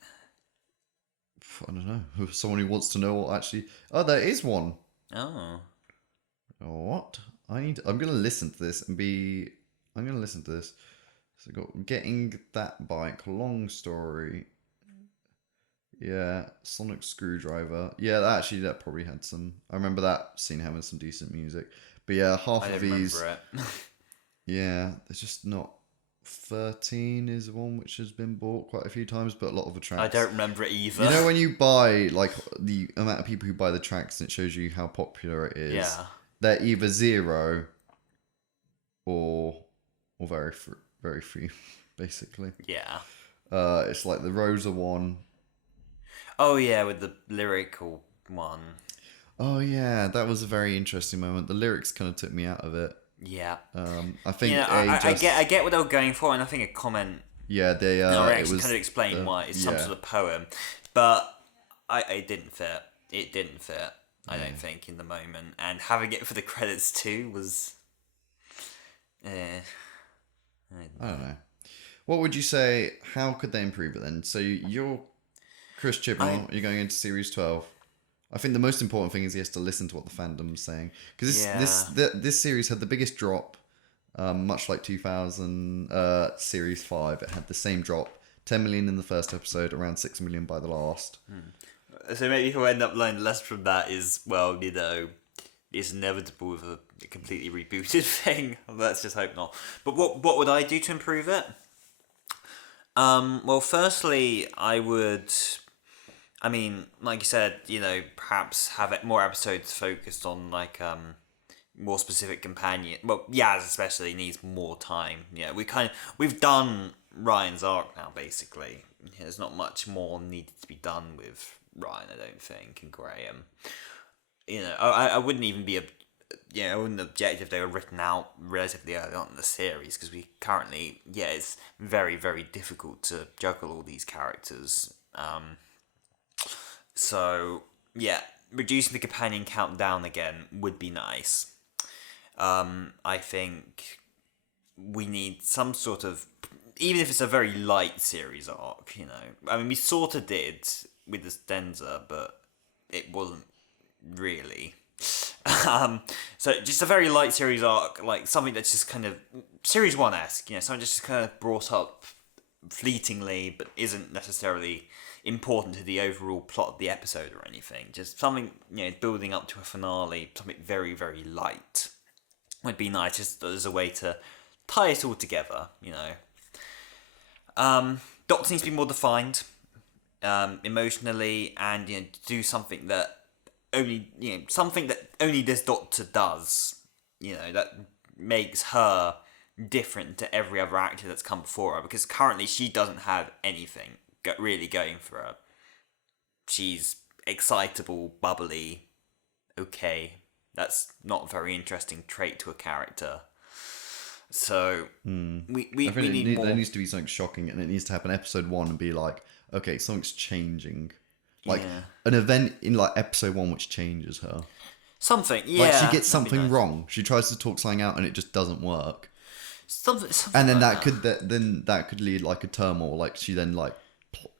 I don't know. Someone who wants to know what actually. Oh, there is one. Oh. What? I'm gonna listen to this and be. I'm gonna listen to this. So got getting that bike. Long story. Yeah, Sonic Screwdriver. Yeah, that probably had some. I remember that scene having some decent music. But yeah, half I of don't these, remember it. yeah, there's just not. 13 is one which has been bought quite a few times, but a lot of the tracks. I don't remember it either. You know when you buy like the amount of people who buy the tracks and it shows you how popular it is. Yeah. They're either 0 or very few, basically. Yeah. It's like the Rosa one. Oh yeah, with the lyrical one. Oh yeah, that was a very interesting moment. The lyrics kind of took me out of it. Yeah. I think I get what they were going for, and I think a comment yeah, they in our it reaction was kind of explained why it's some yeah. sort of poem, but it didn't fit. It didn't fit. I don't think in the moment, and having it for the credits too was. I don't know. What would you say? How could they improve it then? So you're Chris Chibnall. You're going into series 12. I think the most important thing is he has to listen to what the fandom's saying, because this series had the biggest drop, much like 2000 series 5. It had the same drop, 10 million in the first episode, around 6 million by the last. So maybe he'll end up learning less from that is, well, it's inevitable with a completely rebooted thing. Let's just hope not. But what would I do to improve it? Well, firstly, I would. I mean, like you said, perhaps have more episodes focused on more specific companion. Well, Yaz especially needs more time. Yeah, we've done Ryan's arc now. Basically, there's not much more needed to be done with Ryan, I don't think, and Graham. I wouldn't even be I wouldn't object if they were written out relatively early on in the series, because we currently, it's very, very difficult to juggle all these characters. So, reducing the companion count down again would be nice. I think we need some sort of, even if it's a very light series arc, I mean, we sort of did with the Stenza, but it wasn't really. So just a very light series arc, like something that's just kind of series 1-esque, something just kind of brought up fleetingly, but isn't necessarily important to the overall plot of the episode or anything. Just something, building up to a finale, something very, very light would be nice, just as a way to tie it all together, Doctor needs to be more defined, emotionally, and do something that only this Doctor does, that makes her different to every other actor that's come before her, because currently she doesn't have anything really going for her. She's excitable, bubbly, okay. That's not a very interesting trait to a character. So we need more. There needs to be something shocking, and it needs to happen episode 1 and be like, okay, something's changing. Like an event in like episode 1 which changes her. Something, Like she gets something wrong. She tries to talk something out and it just doesn't work. Something and then like that could lead like a turmoil. Like she then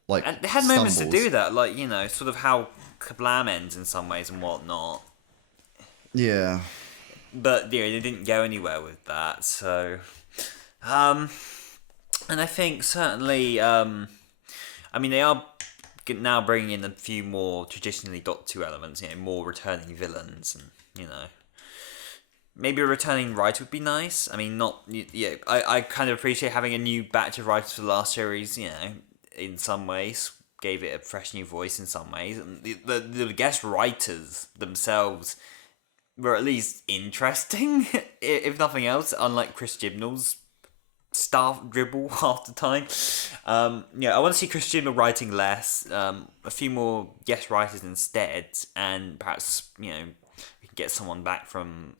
and they had moments to do that, like sort of how Kablam ends in some ways and whatnot. Yeah. But they didn't go anywhere with that. So, and I think certainly, I mean, they are now bringing in a few more traditionally Doctor Who elements. More returning villains, and maybe a returning writer would be nice. I mean, not I kind of appreciate having a new batch of writers for the last series. In some ways, gave it a fresh new voice. In some ways, and the guest writers themselves were at least interesting, if nothing else. Unlike Chris Chibnall's staff dribble half the time. I want to see Chris Chibnall writing less, a few more guest writers instead, and perhaps we can get someone back from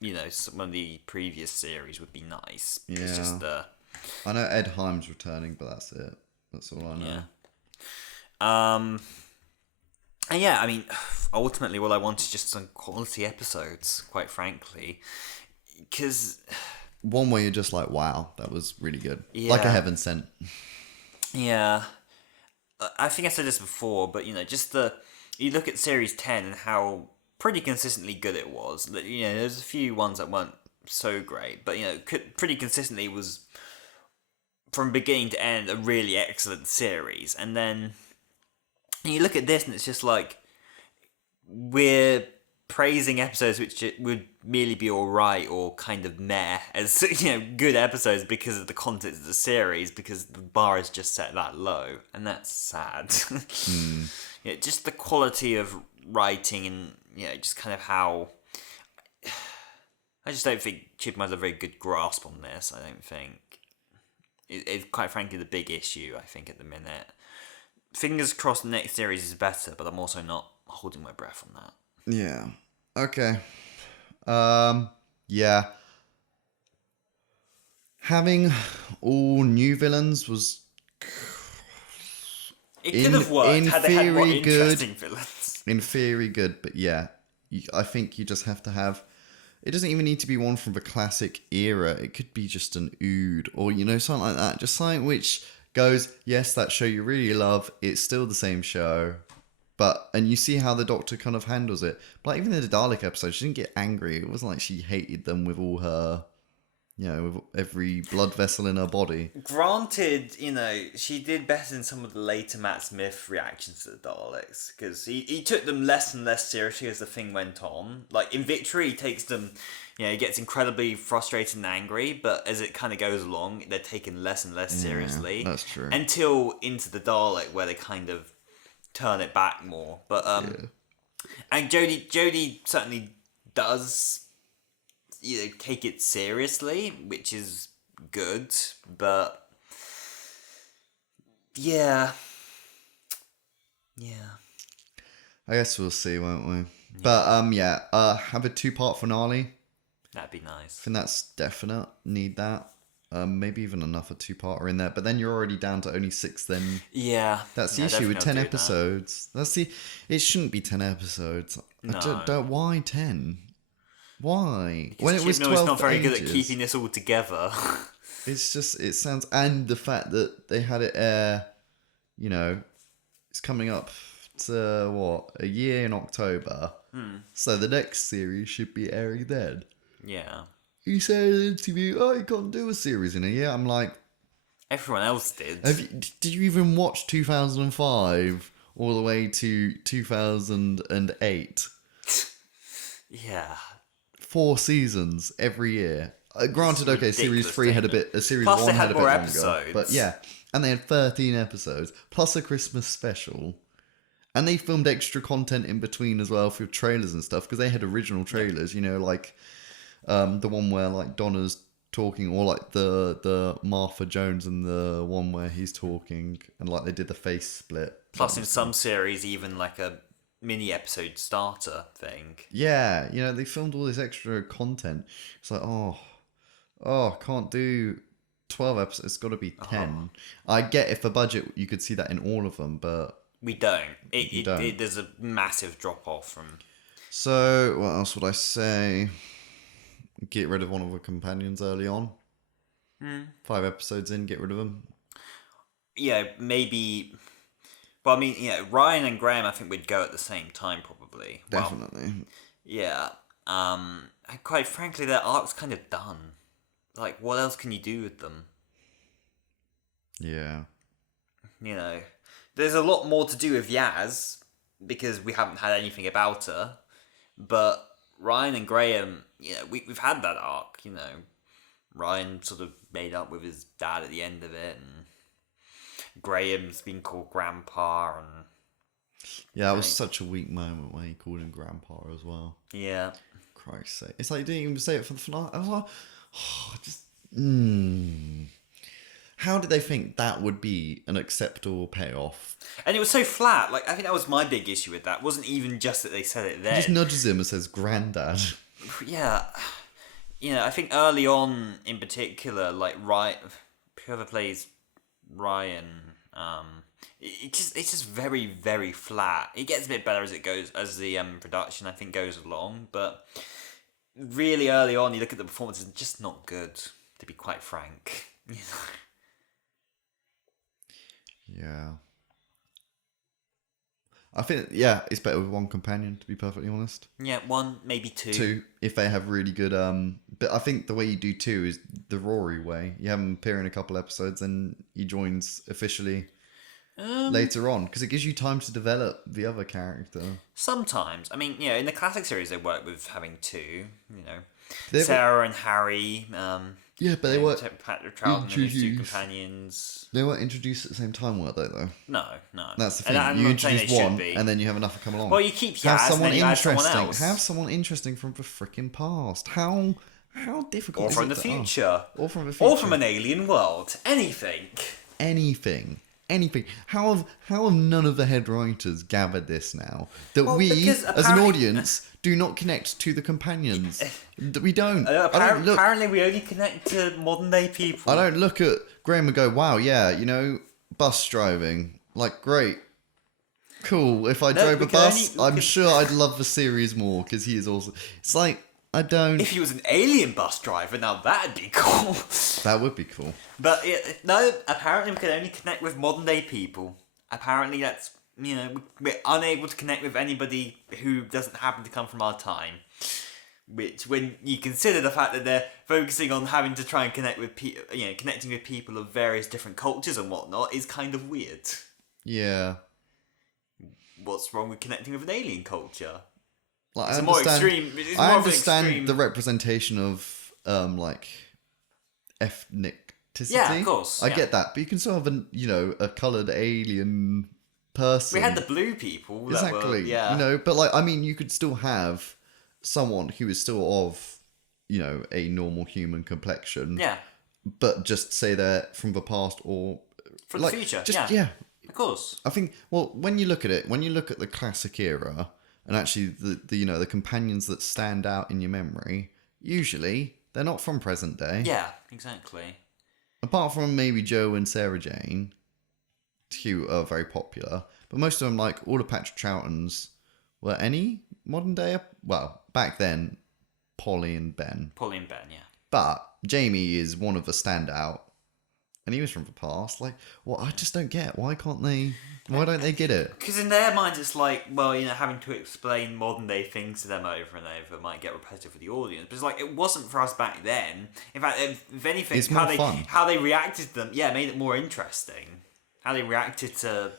one of the previous series would be nice. Yeah. It's just I know Ed Himes returning, but that's it. That's all I know. Yeah. And I mean, ultimately, what I want is just some quality episodes, quite frankly, because one where you're just like, wow, that was really good. Yeah. Like a Heaven Sent. Yeah. I think I said this before, but just you look at series 10 and how pretty consistently good it was. There's a few ones that weren't so great, but pretty consistently was, from beginning to end, a really excellent series. And then you look at this and it's just like, we're praising episodes which would merely be alright or kind of meh as good episodes because of the content of the series, because the bar is just set that low, and that's sad. Yeah, just the quality of writing and just kind of how I just don't think Chip has a very good grasp on this. I don't think it's quite frankly the big issue. I think at the minute, fingers crossed the next series is better, but I'm also not holding my breath on that. Yeah. Okay. Yeah. Having all new villains was It could have worked had they had more theory good. interesting villains. In theory, good, but yeah, I think you just have to have. It doesn't even need to be one from the classic era. It could be just an Ood or something like that. Just something which goes, yes, that show you really love. It's still the same show. And you see how the Doctor kind of handles it. But even in the Dalek episode, she didn't get angry. It wasn't like she hated them with all her, with every blood vessel in her body. Granted, she did better than some of the later Matt Smith reactions to the Daleks, because he took them less and less seriously as the thing went on. Like, in Victory, he takes them, he gets incredibly frustrated and angry, but as it kind of goes along, they're taken less and less seriously. That's true. Until into the Dalek, where they kind of turn it back more. But and Jodie certainly does take it seriously, which is good, but yeah. I guess we'll see, won't we? Yeah. But have a 2-part finale. That'd be nice. I think that's definite. Need that. Maybe even another 2-parter in there, but then you're already down to only 6 then. Yeah. That's the issue with 10 episodes. It shouldn't be 10 episodes. No. I don't, why 10? Why? Because when it was 12 Chibnall's not very ages, good at keeping this all together. It's just, it sounds, and the fact that they had it air, it's coming up to, a year in October. So the next series should be airing then. Yeah. He said in an interview, you can't do a series in a year. I'm like... Everyone else did. Did you even watch 2005 all the way to 2008? Yeah. 4 seasons every year. Granted, okay, series 3 had a bit... Series Plus 1 they had a bit more longer. episodes. But yeah, and they had 13 episodes, plus a Christmas special. And they filmed extra content in between as well for trailers and stuff, because they had original trailers, like... the one where like Donna's talking, or like the Martha Jones and the one where he's talking, and like they did the face split. Plus, in some series, even like a mini episode starter thing. Yeah, they filmed all this extra content. It's like, can't do 12 episodes. It's got to be 10. I get if a budget you could see that in all of them, but we don't. There's a massive drop off from. So what else would I say? Get rid of one of the companions early on. 5 episodes in, get rid of them. Yeah, maybe. Well, I mean, Ryan and Graham, I think we'd go at the same time, probably. Definitely. Well, yeah. And quite frankly, their arc's kind of done. Like, what else can you do with them? Yeah. There's a lot more to do with Yaz, because we haven't had anything about her. But Ryan and Graham, we've had that arc, Ryan sort of made up with his dad at the end of it, and Graham's been called Grandpa, and... Yeah, it was such a weak moment when he called him Grandpa as well. Yeah. Christ's sake. It's like he didn't even say it for the finale. I was like, How did they think that would be an acceptable payoff? And it was so flat. Like, I think that was my big issue with that. It wasn't even just that they said it there. He just nudges him and says, Granddad. Yeah. I think early on, in particular, like, whoever plays Ryan, it's just very, very flat. It gets a bit better as the production, I think, goes along, but really early on, you look at the performances, it's just not good, to be quite frank. Yeah. I think, it's better with one companion, to be perfectly honest. Yeah, 1, maybe 2. 2, if they have really good... But I think the way you do 2 is the Rory way. You have him appear in a couple episodes, and he joins officially later on, because it gives you time to develop the other character. Sometimes. I mean, in the classic series they work with having two, They Sarah and Harry. Yeah, but they were Patrick Troughton and his two introduced. companions. They weren't introduced at the same time, were they? Though No. that's the thing. And You I'm not saying introduce they one, should be. and then you have another come along. Well, you keep have Yaz, someone and then you add someone interesting. else. Have someone interesting from the freaking past. How difficult? Or is from it the to future. Or from the future. Or from an alien world. Anything. Anything. How have none of the head writers gathered this now? That we, because as an audience, do not connect to the companions. We don't. Apparently, we only connect to modern day people. I don't look at Graham and go, wow, yeah, bus driving. Like, great. Cool. If I drove a bus, I'm sure I'd love the series more because he is also. It's like, I don't. If he was an alien bus driver, now that'd be cool. That would be cool. But no, apparently we can only connect with modern day people. Apparently that's, we're unable to connect with anybody who doesn't happen to come from our time. Which, when you consider the fact that they're focusing on having to try and connect with connecting with people of various different cultures and whatnot, is kind of weird. Yeah. What's wrong with connecting with an alien culture? Like, It's I a more understand, extreme. It's I more of an understand extreme. the representation of ethnicity. Yeah, of course. I get that, but you can still have a coloured alien person. We had the blue people. Exactly. That were, but you could still have someone who is still of, a normal human complexion. Yeah. But just say they're from the past or From the future. Yeah. Of course. I think. Well, when you look at the classic era, and actually the companions that stand out in your memory, usually they're not from present day. Yeah. Exactly. Apart from maybe Joe and Sarah Jane, who are very popular, but most of them, like all of Patrick Troughton's, were any modern day. Well, back then, Polly and Ben. Yeah. But Jamie is one of the standout, and he was from the past. Like, I just don't get. Why don't they get it? Because in their minds, it's like, well, having to explain modern day things to them over and over might get repetitive for the audience. But it's like, it wasn't for us back then. In fact, if anything, It's more fun. How they reacted to them, made it more interesting. How they reacted to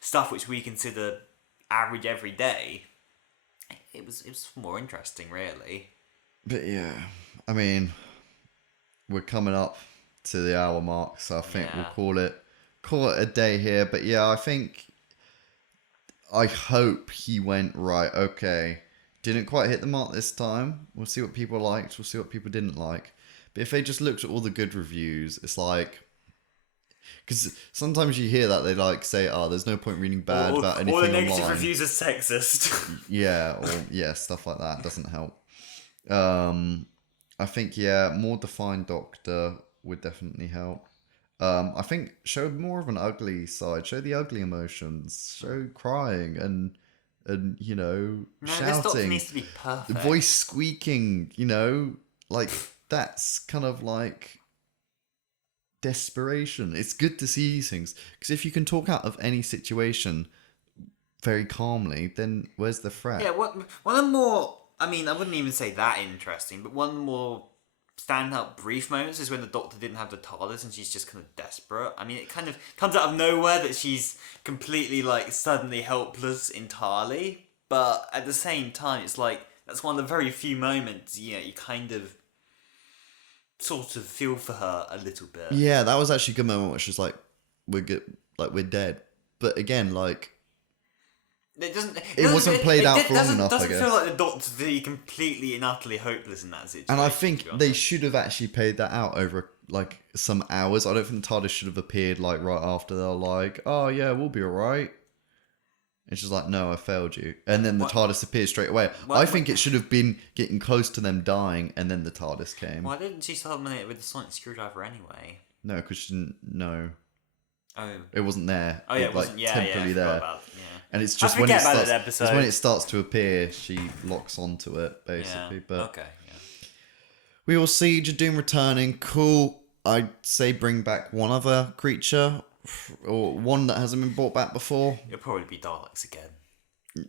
stuff which we consider average every day. It was more interesting, really. But yeah, I mean, we're coming up to the hour mark, so I think we'll call it a day here. But yeah, I hope he went right. Okay, didn't quite hit the mark this time. We'll see what people liked. We'll see what people didn't like. But if they just looked at all the good reviews, it's like, because sometimes you hear that they say, "Oh, there's no point reading bad about anything online." All the negative reviews are sexist. Yeah, stuff like that doesn't help. I think more defined Doctor would definitely help. I think show more of an ugly side, show the ugly emotions, show crying and No, this Doctor shouting, needs to be perfect. the voice squeaking, like that's kind of like desperation. It's good to see these things, because if you can talk out of any situation very calmly, then where's the threat? Yeah, one of the more, I wouldn't even say that interesting, but one of the more standout brief moments is when the Doctor didn't have the TARDIS and she's just kind of desperate. It kind of comes out of nowhere that she's completely, suddenly helpless entirely, but at the same time, it's like, that's one of the very few moments, you kind of sort of feel for her a little bit. Yeah, that was actually a good moment where she's like, we're good, we're dead. But again, it wasn't played out for long enough, I guess. It doesn't feel like the Doctor to be completely and utterly hopeless in that situation. And I think they should have actually played that out over some hours. I don't think TARDIS should have appeared right after. They're like, "Oh yeah, we'll be alright." And she's like, "No, I failed you." And then the TARDIS appears straight away. I think it should have been getting close to them dying, and then the TARDIS came. Why didn't she summon it with the sonic screwdriver anyway? No, because she didn't know. Oh. It wasn't there. Oh yeah, it wasn't. Temporarily there. And it's just when it starts to appear, she locks onto it basically. But okay, we will see Jadoon returning. Cool. I'd say bring back one other creature, or one that hasn't been brought back before. It'll probably be Daleks again.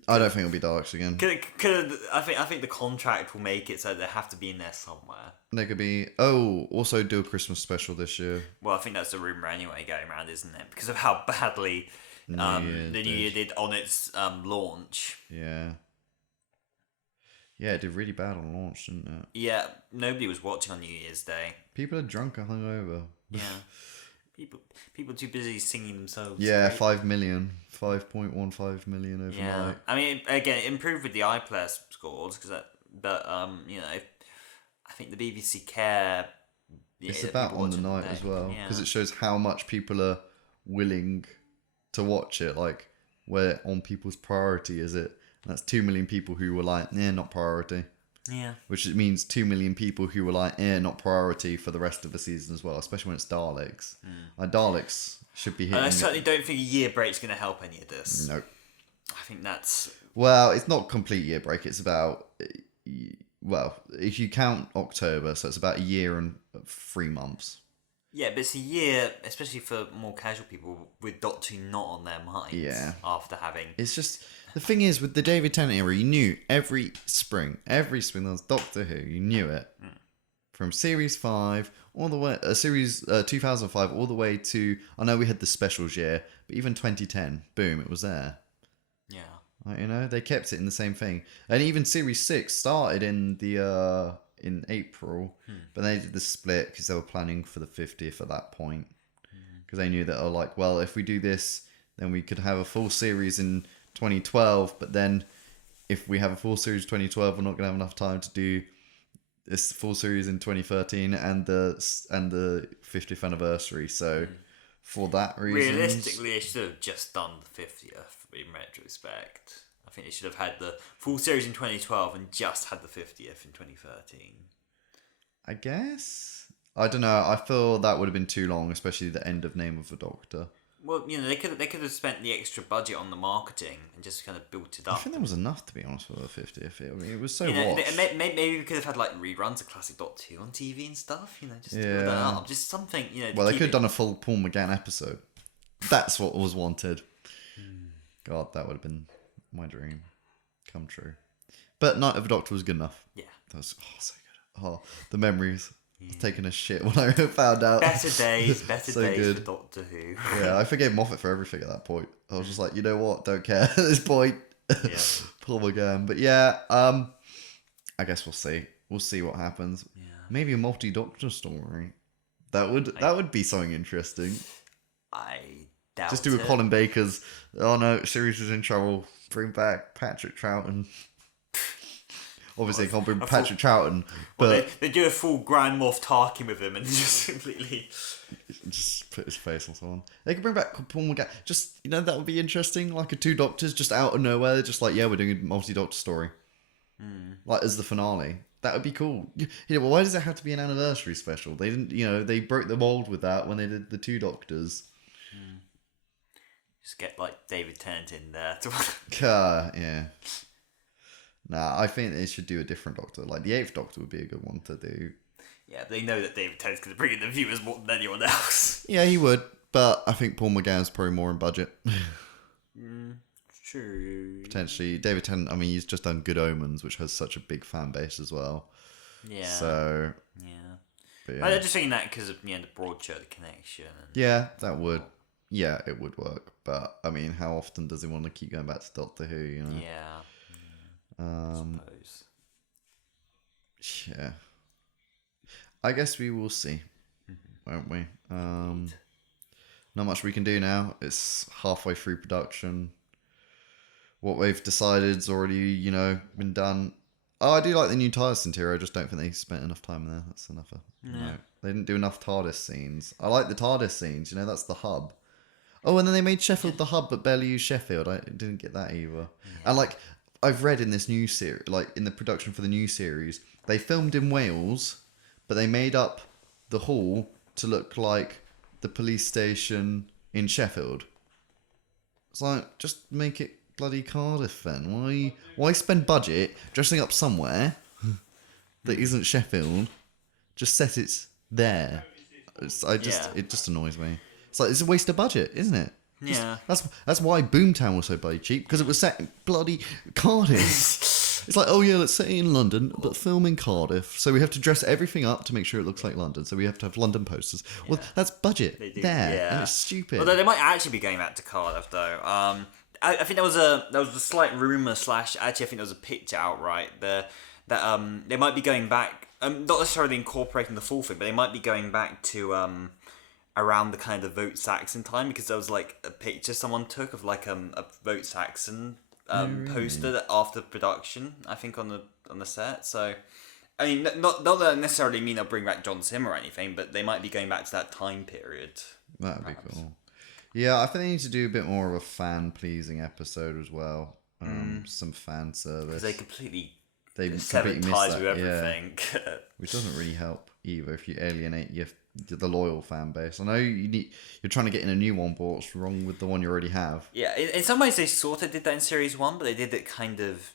I don't think it'll be Daleks again. I think the contract will make it so they have to be in there somewhere. There could be. Oh, also do a Christmas special this year. Well, I think that's the rumor anyway going around, isn't it? Because of how badly the New Year did on its launch. Yeah. Yeah, it did really bad on launch, didn't it? Yeah, nobody was watching on New Year's Day. People are drunk and hungover. Yeah. People too busy singing themselves. Yeah, right? 5 million. 5.15 million overnight. Yeah. I mean, again, it improved with the iPlayer scores, but you know, I think the BBC care. Yeah, It's about on the night as well, because it shows how much people are willing to watch it. Like, where on people's priority is it? And that's 2 million people who were like, not priority. Yeah. Which means 2 million people who were like, not priority for the rest of the season as well, especially when it's Daleks. Like, Daleks should be hitting. And I certainly don't think a year break's going to help any of this. No. I think that's. Well, it's not complete year break. It's about, well, if you count October, so it's about a year and 3 months. Yeah, but it's a year, especially for more casual people, with Doctor Who not on their minds. Yeah. After having. It's just. The thing is, with the David Tennant era, you knew every spring there was Doctor Who. You knew it. From Series 5, all the way, Series 2005, all the way to, I know we had the specials year, but even 2010, boom, it was there. Yeah. Like, you know, they kept it in the same thing. And even Series 6 started in in April, but they did the split because they were planning for the 50th at that point. Because they knew that, well, if we do this, then we could have a full series in 2012, but then if we have a full series 2012, we're not going to have enough time to do this full series in 2013 and the 50th anniversary. So for that reason, realistically, they should have just done the 50th in retrospect. I think they should have had the full series in 2012 and just had the 50th in 2013. I guess. I don't know. I feel that would have been too long, especially the end of Name of the Doctor. Well, you know, they could have spent the extra budget on the marketing and just kind of built it up. I think there was enough, to be honest, for the 50th. I mean, it was so watched. watched. Maybe we could have had like reruns of classic Doctor Who on TV and stuff. You know, just to build that up. Just something. You know. Well, they could have done a full Paul McGann episode. That's what was wanted. God, that would have been my dream come true. But Night of the Doctor was good enough. Yeah. That was so good. Oh, the memories. I was taking a shit when I found out. Better days so days good. for Doctor Who. Yeah, I forgave Moffat for everything at that point. I was just like, you know what? Don't care at this point. Yeah. Pull again. But yeah, I guess we'll see. We'll see what happens. Yeah. Maybe a multi-Doctor story. That would be something interesting. I doubt Just do a it. Colin Baker's. Oh no, series is in trouble. Bring back Patrick Troughton. Obviously, I can't bring Patrick Troughton, but well, they do a full Grand Moff Tarkin with him and just completely just put his face on someone. They could bring back Paul McGann. Just, you know, that would be interesting. Like a two Doctors, just out of nowhere. They're just like, yeah, we're doing a multi-Doctor story, like as the finale. That would be cool. You know, why does it have to be an anniversary special? They didn't, you know, they broke the mold with that when they did the two Doctors. just get like David Tennant in there to. Yeah. Nah, I think they should do a different Doctor. Like the 8th Doctor would be a good one to do. Yeah, they know that David Tennant's going to bring in the viewers more than anyone else. Yeah, he would, but I think Paul McGann's probably more in budget. True. Potentially, David Tennant. I mean, he's just done Good Omens, which has such a big fan base as well. Yeah. So. Yeah. But yeah. I'm just thinking that because of the Broadchurch connection. Yeah, that would. Yeah, it would work. But I mean, how often does he want to keep going back to Doctor Who? You know. Yeah. I suppose. Yeah. I guess we will see, won't we? Not much we can do now. It's halfway through production. What we've decided's already, you know, been done. Oh, I do like the new TARDIS interior. I just don't think they spent enough time there. That's enough. No, they didn't do enough TARDIS scenes. I like the TARDIS scenes. You know, that's the hub. Oh, and then they made Sheffield the hub, but barely used Sheffield. I didn't get that either. Yeah. And like, I've read in this new series, like in the production for the new series, they filmed in Wales, but they made up the hall to look like the police station in Sheffield. It's like, just make it bloody Cardiff then. Why spend budget dressing up somewhere that isn't Sheffield? Just set it there. It just annoys me. It's like, it's a waste of budget, isn't it? Yeah. That's why Boomtown was so bloody cheap, because it was set in bloody Cardiff. It's like, oh yeah, let's set it in London, but film in Cardiff. So we have to dress everything up to make sure it looks like London. So we have to have London posters. Well, that's budget They do, there, yeah. and it's stupid. Although they might actually be going back to Cardiff though. I think there was a slight rumor / actually I think there was a picture outright that they might be going back. Not necessarily incorporating the full thing, but they might be going back to around the kind of Vote Saxon time, because there was like a picture someone took of like a Vote Saxon poster that after production, I think on the set. So I mean, not that necessarily mean they'll bring back John Sim or anything, but they might be going back to that time period. That'd be cool. Yeah, I think they need to do a bit more of a fan-pleasing episode as well. Some fan service. They completely completely miss ties that, with everything. yeah. Which doesn't really help either if you alienate the loyal fan base. I know you're trying to get in a new one, but what's wrong with the one you already have? Yeah, in some ways they sort of did that in series 1, but they did it kind of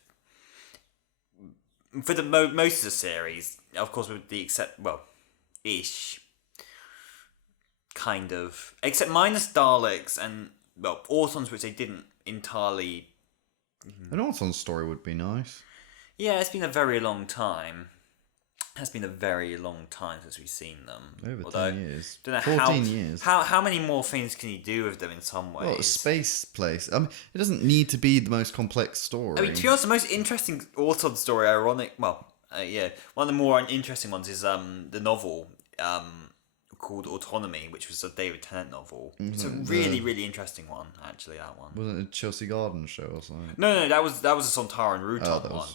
for the most of the series, of course, with the ish. Kind of, except minus Daleks and Autons, which they didn't entirely. An Autons story would be nice. Yeah, it's been a very long time. Has been a very long time since we've seen them. Over 10 years. Don't know 14 years. How many more things can you do with them in some ways? Well, a space place. I mean, it doesn't need to be the most complex story. I mean, to be honest, the most interesting Auton story, one of the more interesting ones is the novel called Autonomy, which was a David Tennant novel. It's a really, really interesting one, actually, that one. Wasn't it a Chelsea Garden show or something? No, that was a Sontaran Rutan one.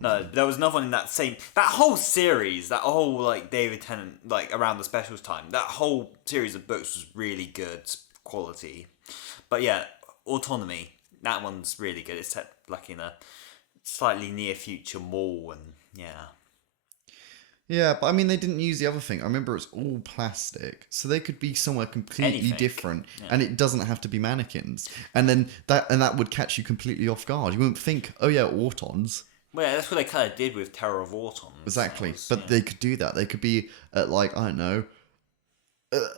No, there was another one in that whole series, that whole like David Tennant, like around the specials time, that whole series of books was really good quality. But yeah, Autonomy, that one's really good. It's set like in a slightly near future mall, and yeah. Yeah, but I mean, they didn't use the other thing. I remember it's all plastic, so they could be somewhere completely Anything. different, and it doesn't have to be mannequins. And then that would catch you completely off guard. You wouldn't think, oh yeah, Autons. Well, yeah, that's what they kind of did with Terror of Autumn. Exactly, but they could do that. They could be at like, I don't know,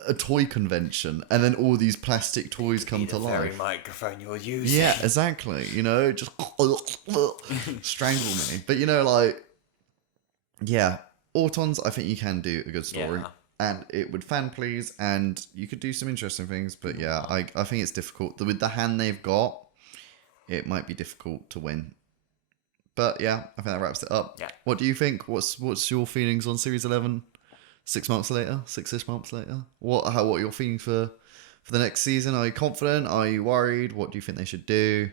a toy convention, and then all these plastic toys come to life. Very microphone you're using. Yeah, exactly. You know, just strangle me. But you know, like, yeah. Autons, I think you can do a good story, and it would fan please, and you could do some interesting things. But yeah, I think it's difficult with the hand they've got. It might be difficult to win. But yeah, I think that wraps it up. Yeah. What do you think? What's your feelings on Series 11? 6 months later, 6-ish months later. What are your feelings for the next season? Are you confident? Are you worried? What do you think they should do?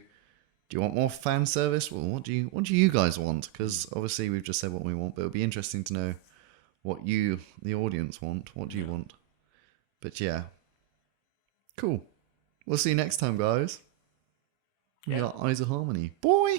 Do you want more fan service? Well, what do you guys want? Because obviously we've just said what we want, but it'll be interesting to know what you, the audience, want. What do you want? But yeah, cool. We'll see you next time, guys. We got Eyes of Harmony. Boy.